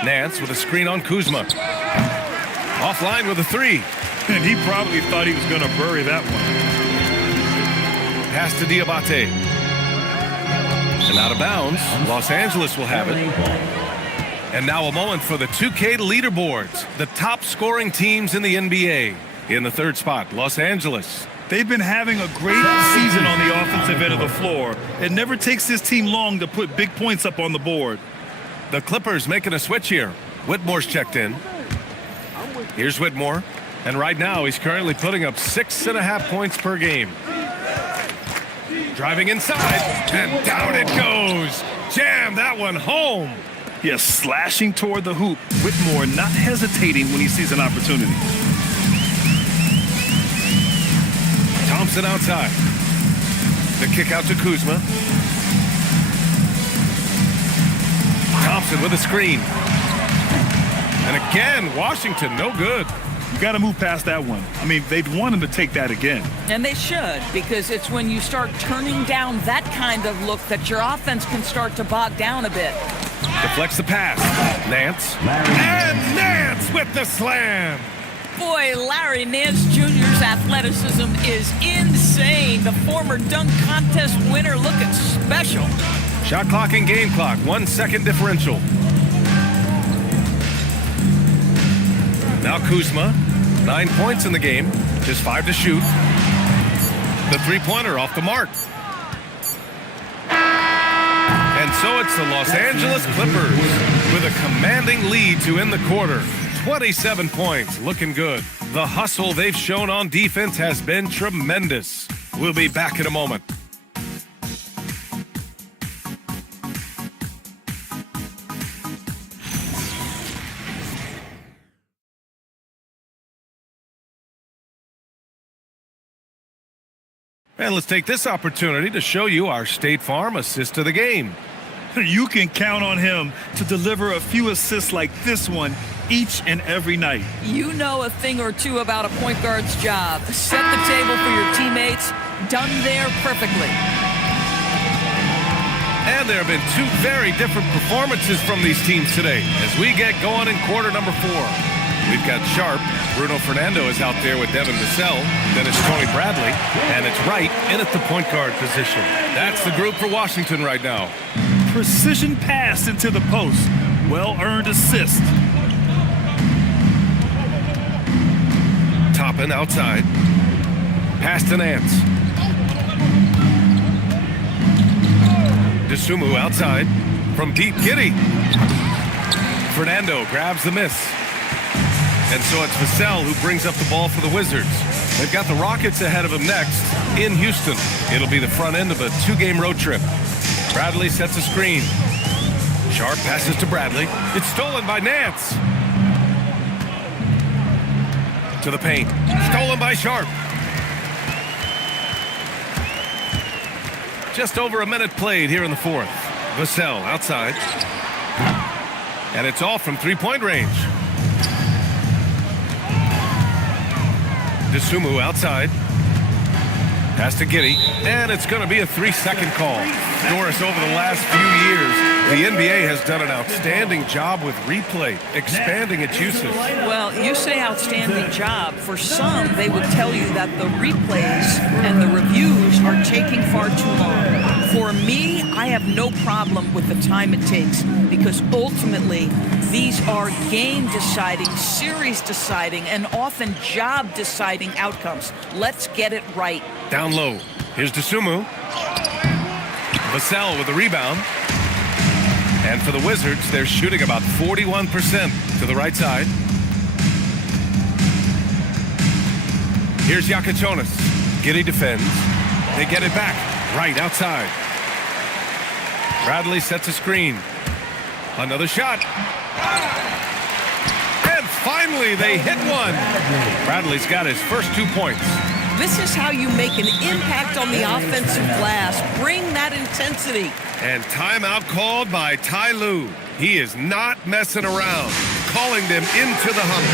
Nance with a screen on Kuzma. Offline with a 3. And he probably thought he was going to bury that one. Pass to Diabate. And out of bounds, Los Angeles will have it. And now a moment for the 2K leaderboards. The top scoring teams in the NBA. In the 3rd spot, Los Angeles. They've been having a great season on the offensive end of the floor. It never takes this team long to put big points up on the board. The Clippers making a switch here. Whitmore's checked in. Here's Whitmore. And right now, he's currently putting up 6.5 points per game. Driving inside, and down it goes. Jam that one home. Yes, slashing toward the hoop. Whitmore not hesitating when he sees an opportunity. Thompson outside. The kick out to Kuzma. Thompson with a screen. And again, Washington, no good. You got to move past that one. I mean, they'd want him to take that again. And they should, because it's when you start turning down that kind of look that your offense can start to bog down a bit. Deflects the pass. Nance. And Nance with the slam. Boy, Larry Nance Jr.'s athleticism is insane. The former dunk contest winner looking special. Shot clock and game clock, 1 second differential. Now Kuzma, 9 points in the game, just 5 to shoot. The three-pointer off the mark. And so it's the Los Angeles Clippers with a commanding lead to end the quarter. 27 points, looking good. The hustle they've shown on defense has been tremendous. We'll be back in a moment. And let's take this opportunity to show you our State Farm assist of the game. You can count on him to deliver a few assists like this one each and every night. You know a thing or two about a point guard's job. Set the table for your teammates. Done there perfectly. And there have been 2 very different performances from these teams today as we get going in quarter number 4. We've got Sharp. Bruno Fernando is out there with Devin Vassell. Then it's Tony Bradley. And it's Wright in at the point guard position. That's the group for Washington right now. Precision pass into the post. Well-earned assist. Toppin outside. Pass to Nance. DeSumo outside. From deep, Giddey. Fernando grabs the miss. And so it's Vassell who brings up the ball for the Wizards. They've got the Rockets ahead of them next in Houston. It'll be the front end of a 2-game road trip. Bradley sets a screen. Sharp passes to Bradley. It's stolen by Nance. To the paint. Stolen by Sharp. Just over a minute played here in the 4th. Vassell outside. And it's all from 3-point range. DeSumo outside. Pass to Giddey. And it's going to be a 3-second call. Doris, over the last few years, the NBA has done an outstanding job with replay, expanding its uses. Well, you say outstanding job. For some, they would tell you that the replays and the reviews are taking far too long. For me, I have no problem with the time it takes because ultimately these are game-deciding, series-deciding, and often job-deciding outcomes. Let's get it right. Down low. Here's DeSumo. Vassell with the rebound. And for the Wizards, they're shooting about 41% to the right side. Here's Yakachonis. Giddy defends. They get it back. Right outside. Bradley sets a screen. Another shot. And finally, they hit one. Bradley's got his first 2 points. This is how you make an impact on the offensive glass. Bring that intensity. And timeout called by Ty Lue. He is not messing around, calling them into the hunt.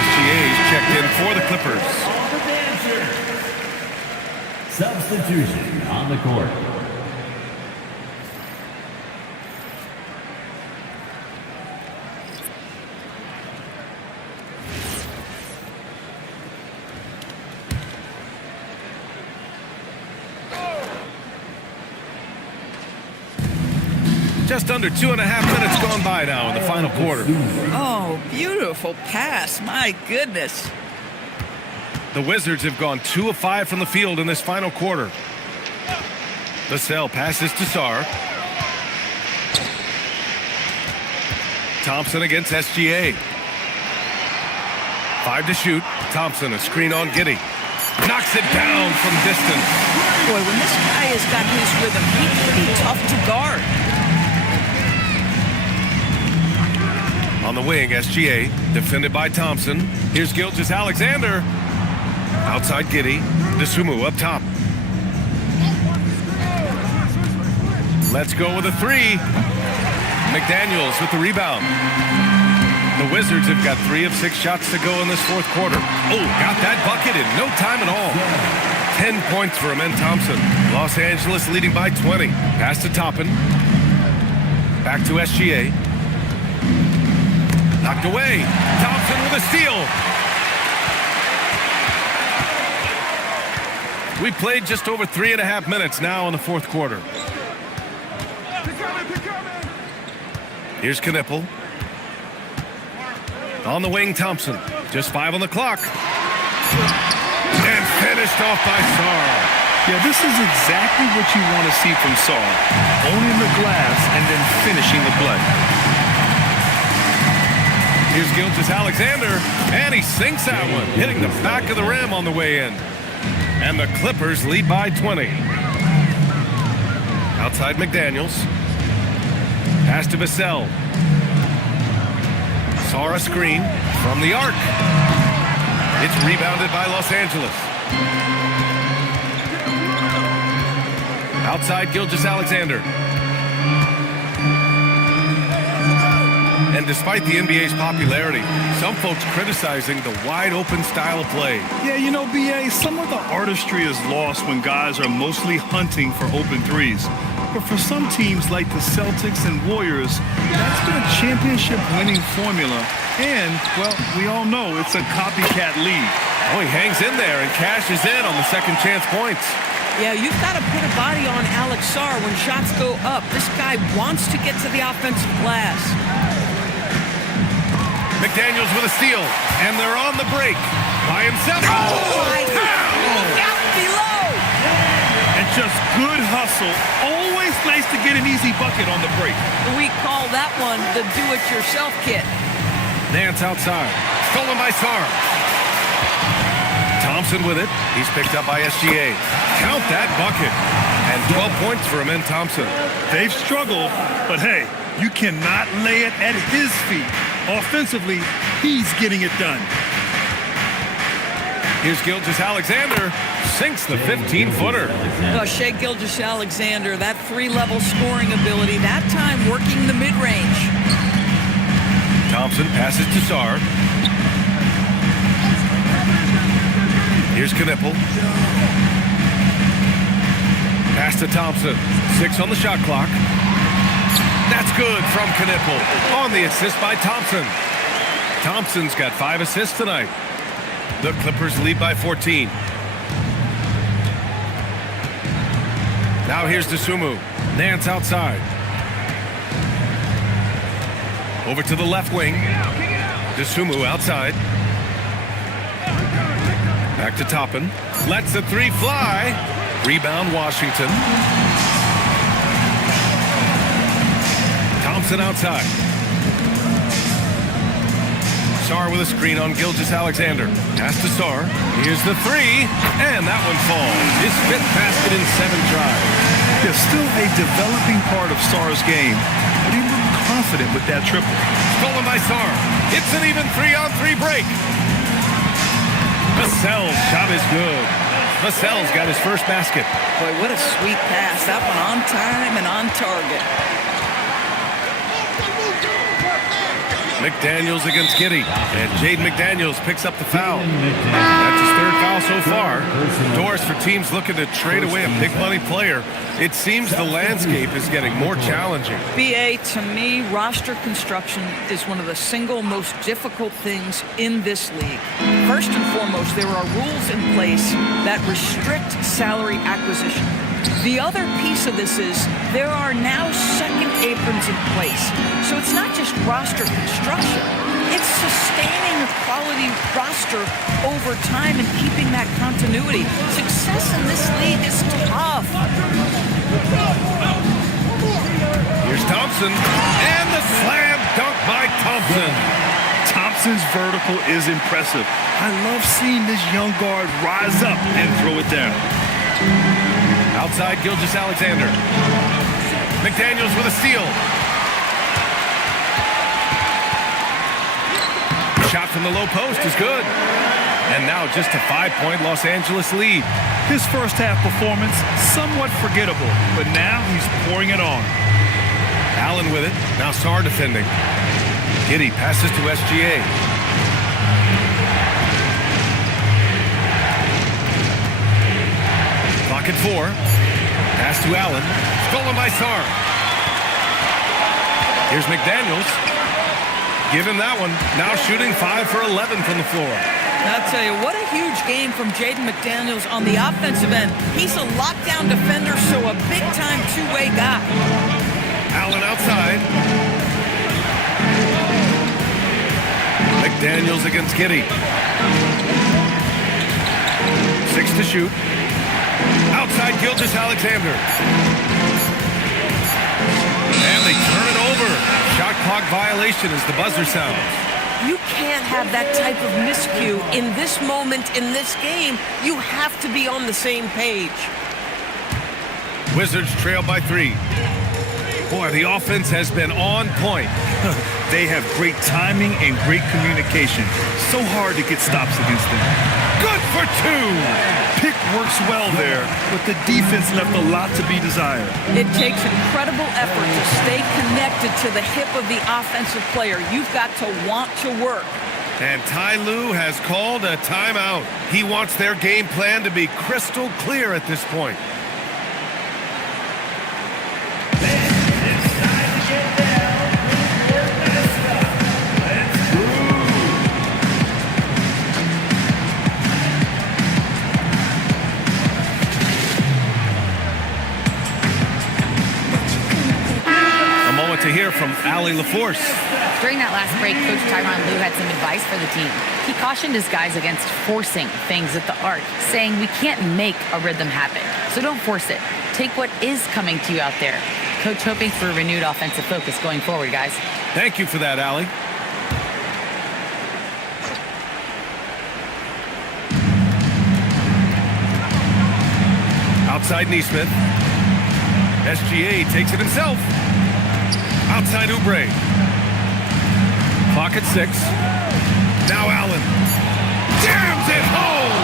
SGA's checked in for the Clippers. Substitution on the court. Just under 2.5 minutes gone by now in the final quarter. Oh, beautiful pass. My goodness. The Wizards have gone 2 of 5 from the field in this final quarter. Vassell passes to Sarr. Thompson against SGA. 5 to shoot. Thompson, a screen on Giddy. Knocks it down from distance. Boy, when this guy has got his rhythm, he's pretty tough to guard. On the wing, SGA, defended by Thompson. Here's Gilgeous-Alexander. Outside Giddy. Dosunmu up top. Let's go with a 3. McDaniels with the rebound. The Wizards have got 3 of 6 shots to go in this fourth quarter. Oh, got that bucket in no time at all. 10 points for Amen Thompson. Los Angeles leading by 20. Pass to Toppin. Back to SGA. Knocked away. Thompson with a steal. We played just over 3.5 minutes now in the fourth quarter. Here's Knippel. On the wing, Thompson. Just 5 on the clock. And finished off by Sarr. Yeah, this is exactly what you want to see from Sarr. Owning the glass and then finishing the play. Here's Gilgeous-Alexander, and he sinks that one, hitting the back of the rim on the way in. And the Clippers lead by 20. Outside McDaniels. Pass to Vassell. Sarr a screen from the arc. It's rebounded by Los Angeles. Outside Gilgeous-Alexander. And despite the NBA's popularity, some folks criticizing the wide-open style of play. Yeah, you know, BA, some of the artistry is lost when guys are mostly hunting for open threes. But for some teams like the Celtics and Warriors, that's been a championship-winning formula. And, well, we all know it's a copycat league. Oh, he hangs in there and cashes in on the second chance points. Yeah, you've got to put a body on Alex Sarr when shots go up. This guy wants to get to the offensive glass. McDaniels with a steal, and they're on the break by himself. Oh, my God! Look out below! And just good hustle. Always nice to get an easy bucket on the break. We call that one the do-it-yourself kit. Nance outside, stolen by Sarr. Thompson with it. He's picked up by SGA. Count that bucket. And 12 points for Amen Thompson. They've struggled, but hey, you cannot lay it at his feet. Offensively, he's getting it done. Here's Gilgeous-Alexander. Sinks the 15-footer. Shai Gilgeous-Alexander, that 3-level scoring ability, that time working the mid-range. Thompson passes to Sarr. Here's Knippel. Pass to Thompson. 6 on the shot clock. That's good from Knippel. On the assist by Thompson. Thompson's got 5 assists tonight. The Clippers lead by 14. Now here's Dosunmu. Nance outside. Over to the left wing. Dosunmu outside. Back to Toppin. Lets the 3 fly. Rebound Washington. Thompson outside. Sarr with a screen on Gilgeous-Alexander. Pass to Sarr. Here's the three, and that one falls. His fifth basket in 7 tries. There's still a developing part of Sarr's game, but he looked confident with that triple. Stolen by Sarr. It's an even 3-on-3 break. Vassell's shot is good. Vassell's got his first basket. Boy, what a sweet pass. That one on time and on target. McDaniels against Giddey, and Jaden McDaniels picks up the foul. That's his 3rd foul so far. Doors for teams looking to trade away a big money player. It seems the landscape is getting more challenging. BA, to me, roster construction is one of the single most difficult things in this league. First and foremost, there are rules in place that restrict salary acquisition. The other piece of this is there are now second aprons in place. So it's not just roster construction, it's sustaining a quality roster over time and keeping that continuity. Success in this league is tough. Here's Thompson, and the slam dunk by Thompson. Thompson's vertical is impressive. I love seeing this young guard rise up and throw it down. Outside Gilgeous-Alexander. McDaniels with a steal. Shot from the low post is good. And now just a 5-point Los Angeles lead. His first half performance, somewhat forgettable, but now he's pouring it on. Allen with it. Now Sarr defending. Giddey passes to SGA. Clock at 4. Pass to Allen. Stolen by Sarr. Here's McDaniels. Give him that one. Now shooting 5 for 11 from the floor. I'll tell you, what a huge game from Jaden McDaniels on the offensive end. He's a lockdown defender, so a big-time two-way guy. Allen outside. McDaniels against Giddey. 6 to shoot. Outside Gilgeous-Alexander. And they turn it over. Shot clock violation as the buzzer sounds. You can't have that type of miscue in this moment in this game. You have to be on the same page. Wizards trail by 3. Boy, the offense has been on point. They have great timing and great communication. So hard to get stops against them. Good for 2. Pick works well there, but the defense left a lot to be desired. It takes incredible effort to stay connected to the hip of the offensive player. You've got to want to work. And Ty Lue has called a timeout. He wants their game plan to be crystal clear at this point. To hear from Allie LaForce. During that last break, Coach Tyronn Lue had some advice for the team. He cautioned his guys against forcing things at the arc, saying we can't make a rhythm happen, so don't force it. Take what is coming to you out there. Coach hoping for a renewed offensive focus going forward, guys. Thank you for that, Allie. Outside Neesmith. SGA takes it himself. Outside Oubre. Clock at 6. Now Allen. Jams it home!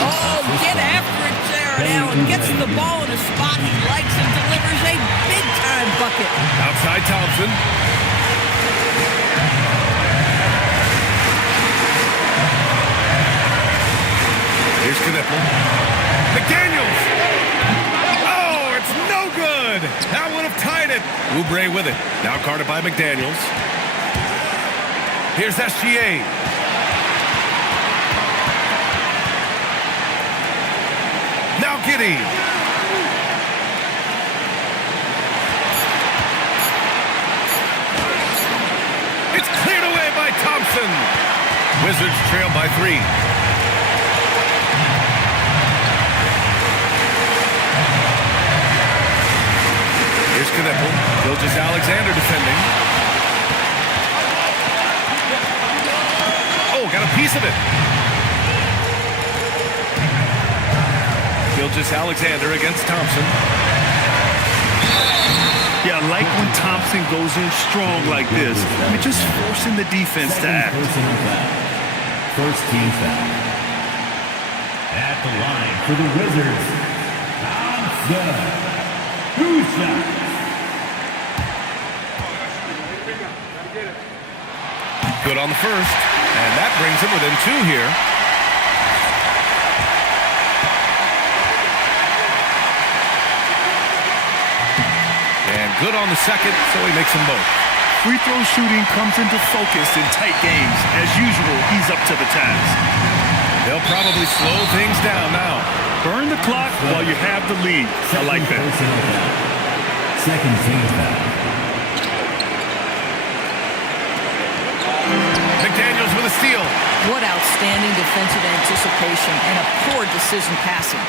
Oh, get after it, Jared Allen. Gets the ball in a spot he likes and delivers a big-time bucket. Outside Thompson. Here's Knipple. McDaniels! Oh, it's no good! That would have tied it. Oubre with it. Now guarded by McDaniels. Here's SGA. Now Giddey. It's cleared away by Thompson. Wizards trail by 3. Here's Here's Knipple. Gilgeous Alexander defending. Oh, got a piece of it. Gilgeous Alexander against Thompson. Yeah, I like when Thompson goes in strong like this. I mean, just forcing the defense to act. First team foul. At the line for the Wizards, Thompson. 2 shots. Good on the first, and that brings him within 2 here. And good on the second, so he makes them both. Free throw shooting comes into focus in tight games. As usual, he's up to the task. They'll probably slow things down now. Burn the clock while you have the lead. I like that. Second team foul. McDaniels with a steal. What outstanding defensive anticipation and a poor decision passing.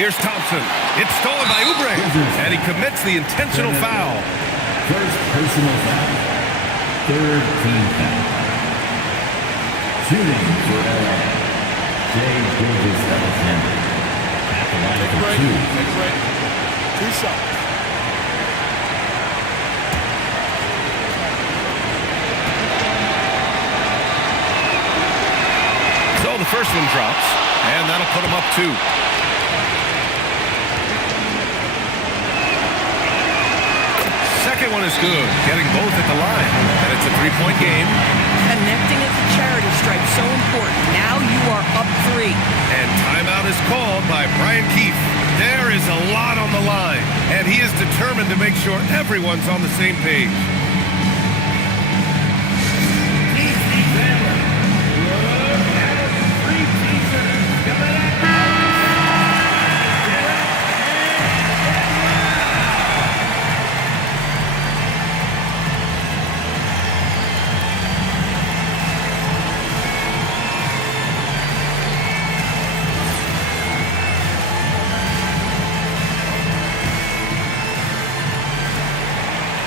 Here's Thompson. It's stolen by Oubre, and he commits the intentional foul. First personal foul. Third team foul. Shooting for LA. Gilgeous Alexander. At the line for 2. Take a break. 2 shots. So the first one drops, and that'll put him up 2. Second one is good, getting both at the line, and it's a 3-point game. Connecting at the charity stripe, so important. Now you are up 3. And timeout is called by Brian Keefe. There is a lot on the line, and he is determined to make sure everyone's on the same page.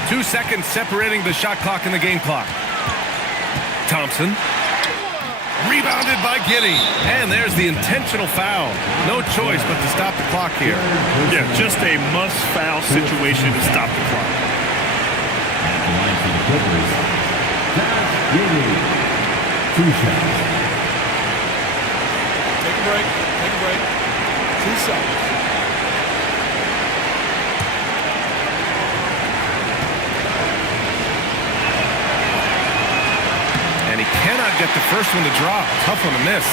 Two seconds separating the shot clock and the game clock. Thompson. Rebounded by Giddey. And there's the intentional foul. No choice but to stop the clock here. Yeah, just a must-foul situation to stop the clock. At the line for the Clippers, Giddey. 2 shots. Take a break. Take a break. 2 shots. And he cannot get the first one to drop. Tough one to miss.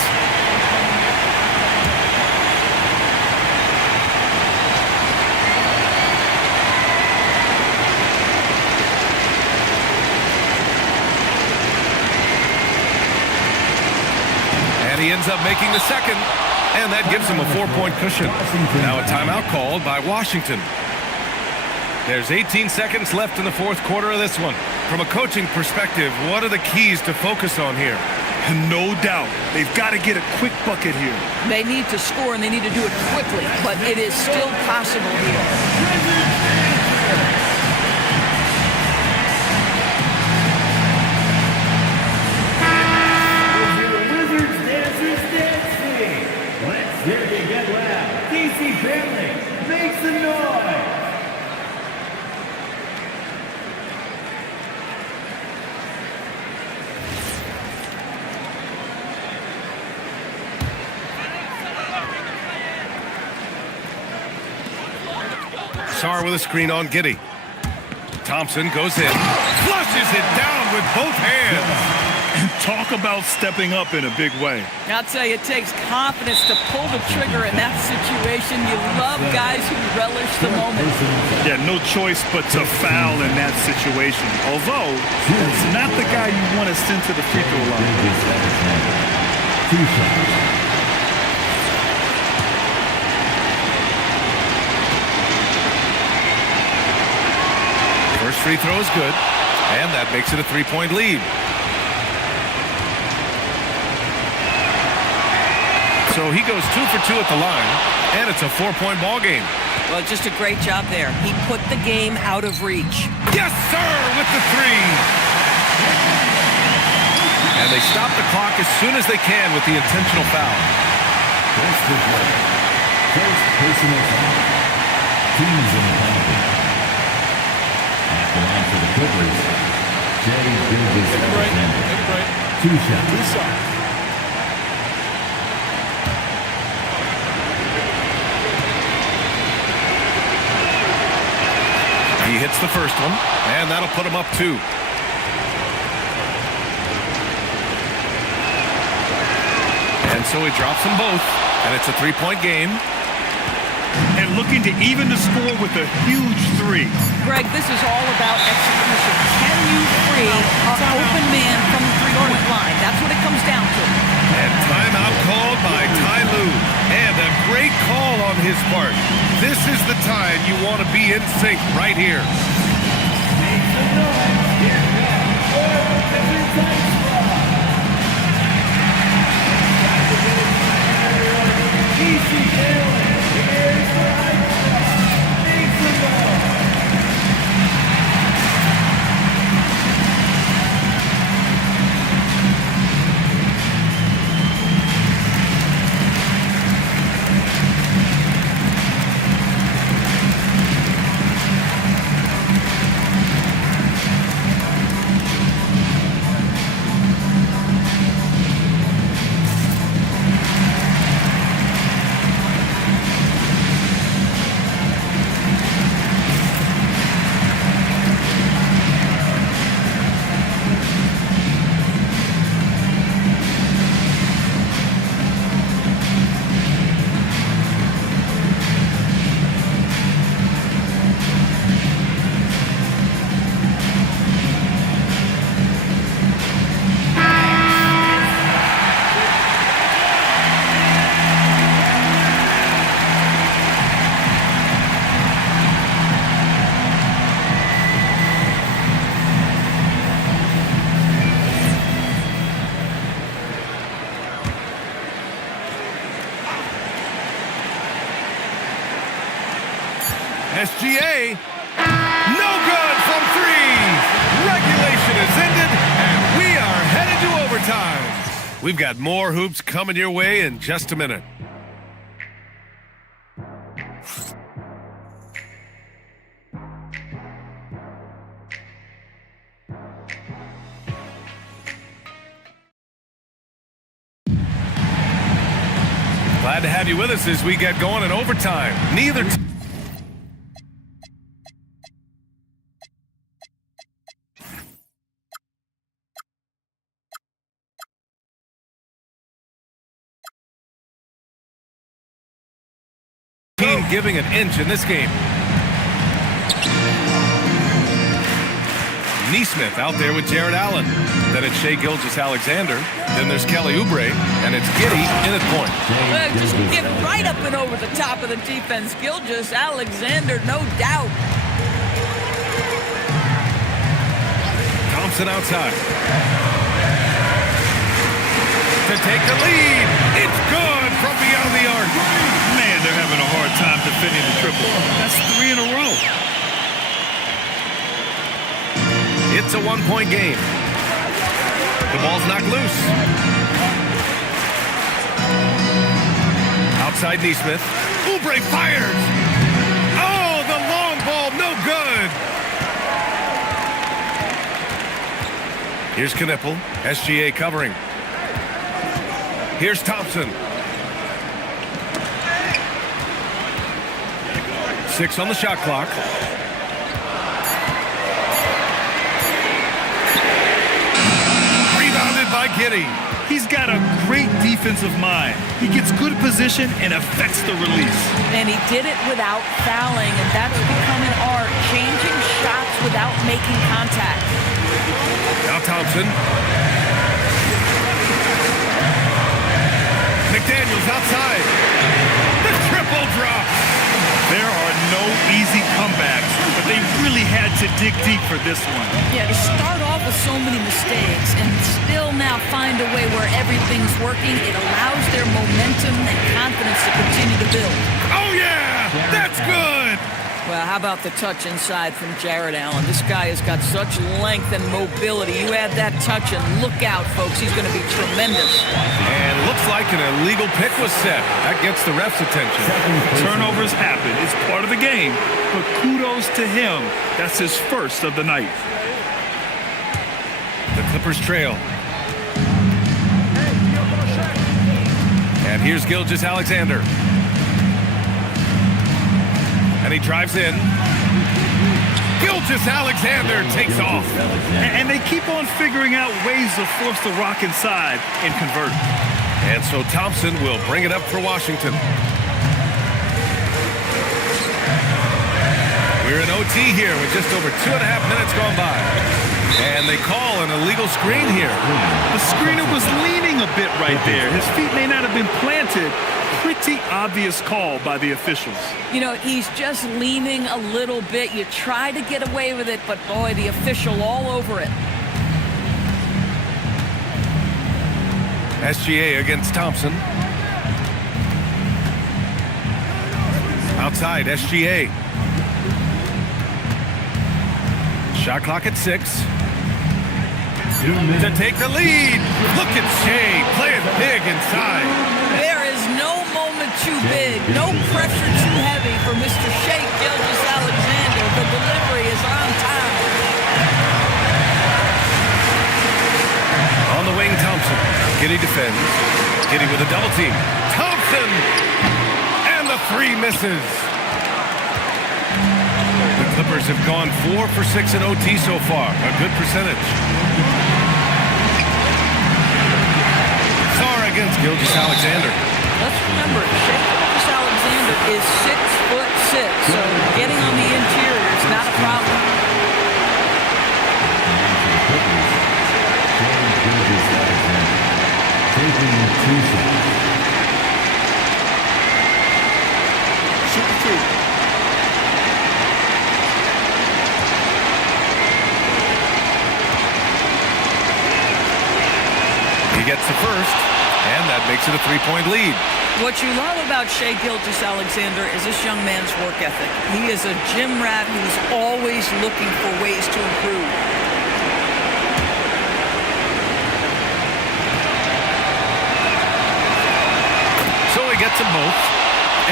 And he ends up making the second. And that gives him a 4-point cushion. Now a timeout called by Washington. There's 18 seconds left in the 4th quarter of this one. From a coaching perspective, what are the keys to focus on here? No doubt. They've got to get a quick bucket here. They need to score, and they need to do it quickly, but it is still possible here. Wizards dancers dancing. Let's hear you get loud. DC family, make some noise. Sarr with a screen on Giddey. Thompson goes in, flushes it down with both hands. And talk about stepping up in a big way. I'll tell you, it takes confidence to pull the trigger in that situation. You love guys who relish the moment. Yeah, no choice but to foul in that situation. Although, it's not the guy you want to send to the free throw line. 2 shots. First free throw is good, and that makes it a 3-point lead. So he goes 2 for 2 at the line, and it's a 4-point ball game. Well, just a great job there. He put the game out of reach. Yes, sir, with the 3. And they stop the clock as soon as they can with the intentional foul. First personal foul. Teams in the penalty. At the line for the Clippers, Shai Gilgeous-Alexander. 2 shots. He hits the first one, and that'll put him up 2. And so he drops them both, and it's a 3-point game. And looking to even the score with a huge 3. Greg, this is all about execution. Can you free an open man from the three-point line? That's what it comes down to. And timeout called by Ty Lue. And a great call on his part. This is the time you want to be in sync right here. SGA, no good from 3. Regulation is ended, and we are headed to overtime. We've got more hoops coming your way in just a minute. Glad to have you with us as we get going in overtime. Neither team giving an inch in this game. Neesmith out there with Jared Allen. Then it's Shai Gilgeous-Alexander. Then there's Kelly Oubre, and it's Giddey in at point. Well, just get right up and over the top of the defense. Gilgeous-Alexander, no doubt. Thompson outside. To take the lead. It's good from beyond the arc. Man, they're having a hard time defending the triple. That's 3 in a row. It's a 1-point game. The ball's knocked loose. Outside Neesmith. Oubre fires. Oh, the long ball, no good. Here's Knipple. SGA covering. Here's Thompson. 6 on the shot clock. Rebounded by Giddey. He's got a great defensive mind. He gets good position and affects the release. And he did it without fouling, and that's become an art, changing shots without making contact. Now Thompson. McDaniels outside. The triple drop. There are no easy comebacks, but they really had to dig deep for this one. Yeah, to start off with so many mistakes and still now find a way where everything's working, it allows their momentum and confidence to continue to build. Oh, yeah! That's good! Well, how about the touch inside from Jared Allen? This guy has got such length and mobility. You add that touch and look out, folks. He's going to be tremendous. And looks like an illegal pick was set. That gets the ref's attention. Turnovers happen. It's part of the game. But kudos to him. That's his first of the night. The Clippers trail. And here's Gilgeous-Alexander. And he drives in. Gilgeous-Alexander takes off. And they keep on figuring out ways to force the rock inside and convert. And so Thompson will bring it up for Washington. We're in OT here with just over 2.5 minutes gone by. And they call an illegal screen here. The screener was leaning a bit right there. His feet may not have been planted. Pretty obvious call by the officials. You know, he's just leaning a little bit. You try to get away with it, but boy, the official all over it. SGA against Thompson. Outside, SGA. Shot clock at 6. To take the lead. Look at Shea playing big inside. There is no moment too big, no pressure too heavy for Mr. Shea Gilgeous-Alexander. The delivery is on time. On the wing, Thompson. Giddey defends. Giddey with a double team. Thompson! And the 3 misses. The Clippers have gone 4 for 6 in OT so far. A good percentage. Sarr against Gilgeous-Alexander. Let's remember, Shea Gilgeous-Alexander is 6'6", so getting on the interior is not a problem. He gets the first, and that makes it a 3-point lead. What you love about Shea Gilgeous-Alexander is this young man's work ethic. He is a gym rat who's always looking for ways to improve. So he gets them both,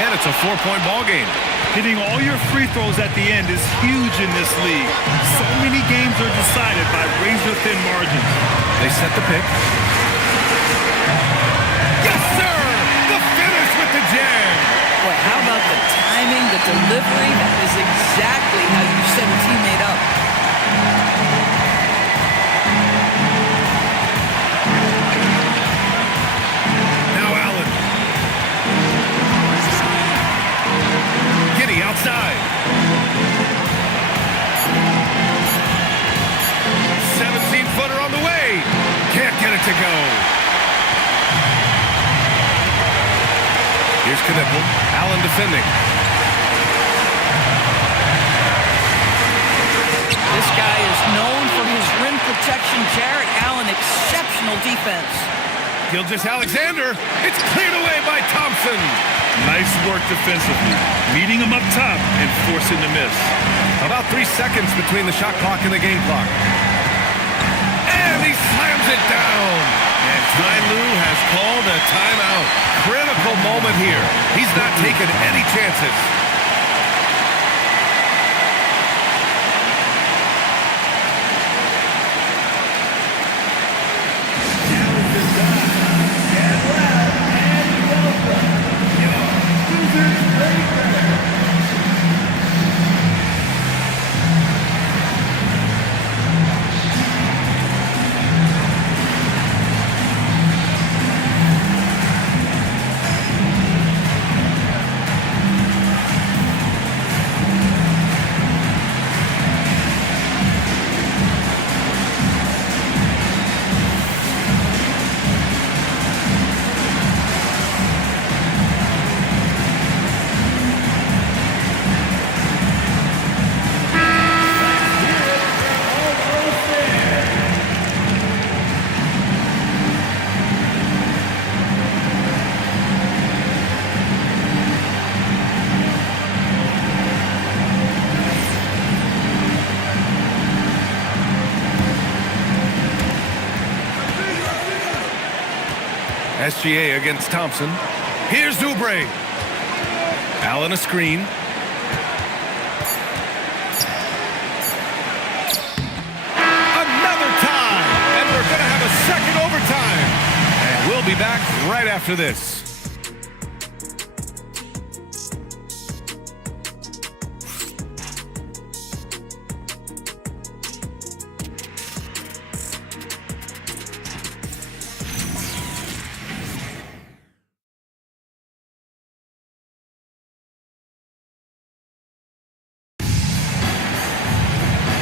and it's a 4-point ball game. Hitting all your free throws at the end is huge in this league. So many games are decided by razor-thin margins. They set the pick. Yes, sir! The finish with the jam! Boy, how about the timing, the delivery? That is exactly how you set a teammate up. Now Allen. Giddey outside. 17-footer on the way. Can't get it to go. Here's Knipple. Allen defending. This guy is known for his rim protection. Jared Allen, exceptional defense. Gilgeous-Alexander. It's cleared away by Thompson. Nice work defensively, meeting him up top and forcing the miss. About 3 seconds between the shot clock and the game clock. And he slams it down. And Ty Lue has called a timeout. Critical moment here. He's not taking any chances. SGA against Thompson. Here's Oubre. Allen a screen. Another time. And we're going to have a second overtime. And we'll be back right after this.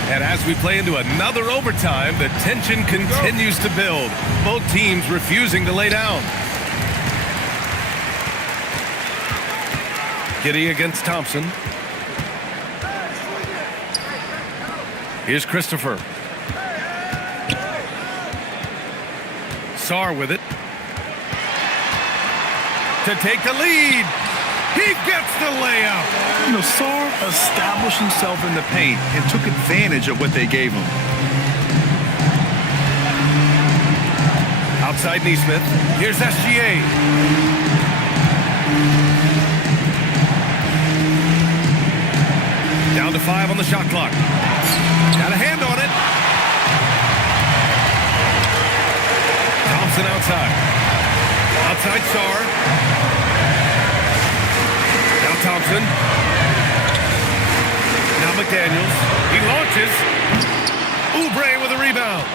And as we play into another overtime, the tension continues to build. Both teams refusing to lay down. Giddey against Thompson. Here's Christopher. Sarr with it. To take the lead. He gets the layup. You know, Sarr established himself in the paint and took advantage of what they gave him. Outside Neesmith. Here's SGA. Down to 5 on the shot clock. Got a hand on it. Thompson outside. Outside Sarr. Now Thompson. Now McDaniels. He launches. Oubre with a rebound.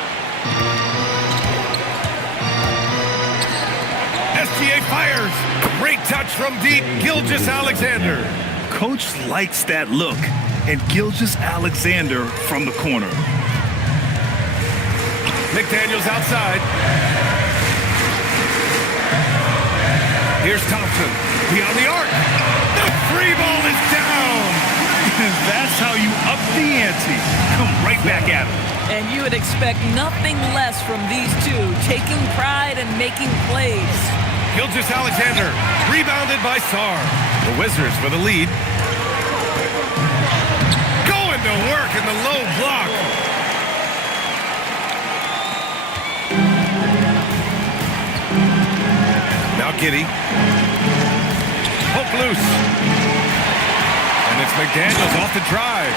SGA fires. Great touch from deep. Gilgeous-Alexander. Coach likes that look. And Gilgeous-Alexander from the corner. McDaniels outside. Here's Thompson. Beyond the arc. The free ball is down. That's how you up the ante. Come right back at him. And you would expect nothing less from these two, taking pride and making plays. Gilgeous-Alexander rebounded by Sarr. The Wizards for the lead. Going to work in the low block. Now Giddey. Hook loose. And it's McDaniels off the drive.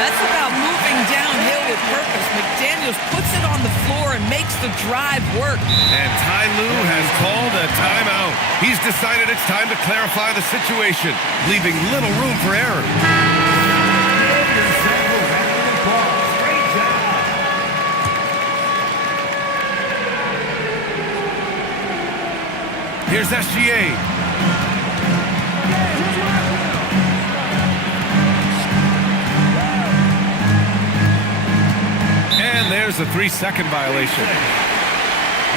That's about moving downhill with purpose. McDaniels puts it on the floor and makes the drive work. And Ty Lue has called a timeout. He's decided it's time to clarify the situation, leaving little room for error. Here's SGA. And there's a 3-second violation.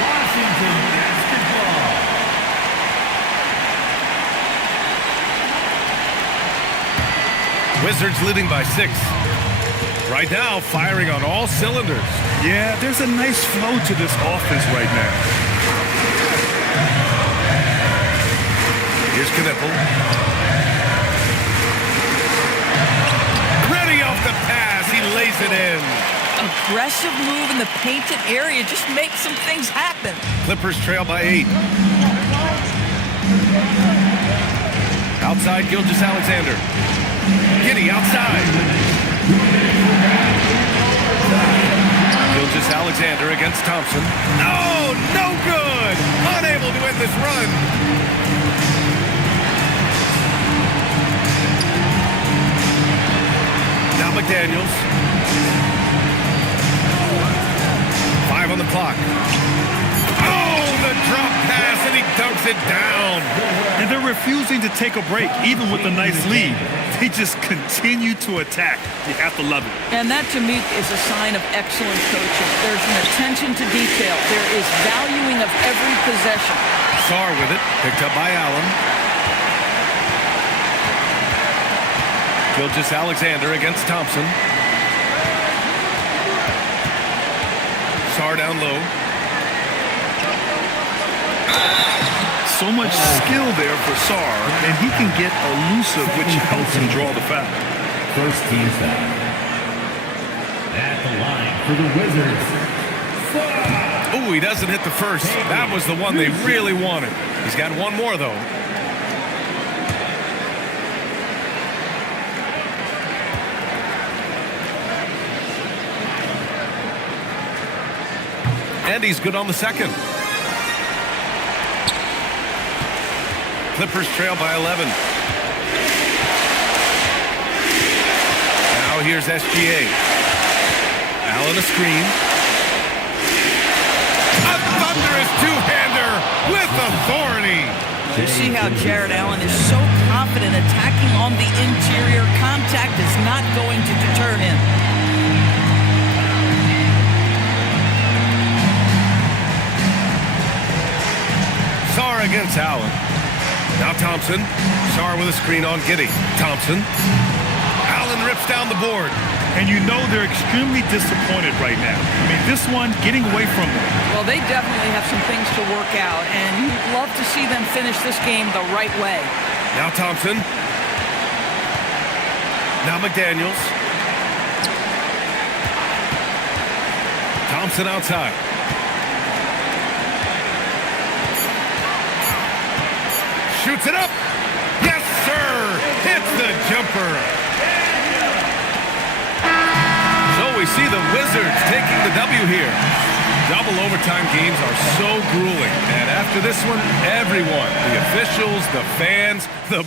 Washington basketball. Wizards leading by 6. Right now, firing on all cylinders. Yeah, there's a nice flow to this offense right now. Here's Knipple. Ready off the pass. He lays it in. Aggressive move in the painted area. Just make some things happen. Clippers trail by 8. Outside Gilgeous-Alexander. Giddey outside. Gilgeous-Alexander against Thompson. No good. Unable to end this run. Now McDaniels. 5 on the clock. Oh, the drop pass, and he dunks it down. And they're refusing to take a break, even with a nice lead. They just continue to attack. You have to love it. And that, to me, is a sign of excellent coaching. There's an attention to detail. There is valuing of every possession. Sarr with it, picked up by Allen. Gilgeous-Alexander against Thompson. Sarr down low. So much skill there for Sarr, and he can get elusive, which helps him draw the foul. First team foul. At the line for the Wizards. Oh, he doesn't hit the first. That was the one they really wanted. He's got one more, though. And he's good on the second. Clippers trail by 11. Now here's SGA. Allen a screen. A thunderous two-hander with authority. You see how Jared Allen is so confident attacking on the interior. Contact is not going to deter him. Sarr against Allen. Now Thompson. Sarr with a screen on Giddey. Thompson. Allen rips down the board. And you know they're extremely disappointed right now. I mean, this one getting away from them. Well, they definitely have some things to work out, and you'd love to see them finish this game the right way. Now Thompson. Now McDaniels. Thompson outside. Shoots it up. Yes, sir. Hits the jumper. So we see the Wizards taking the W here. Double overtime games are so grueling. And after this one, everyone, the officials, the fans, the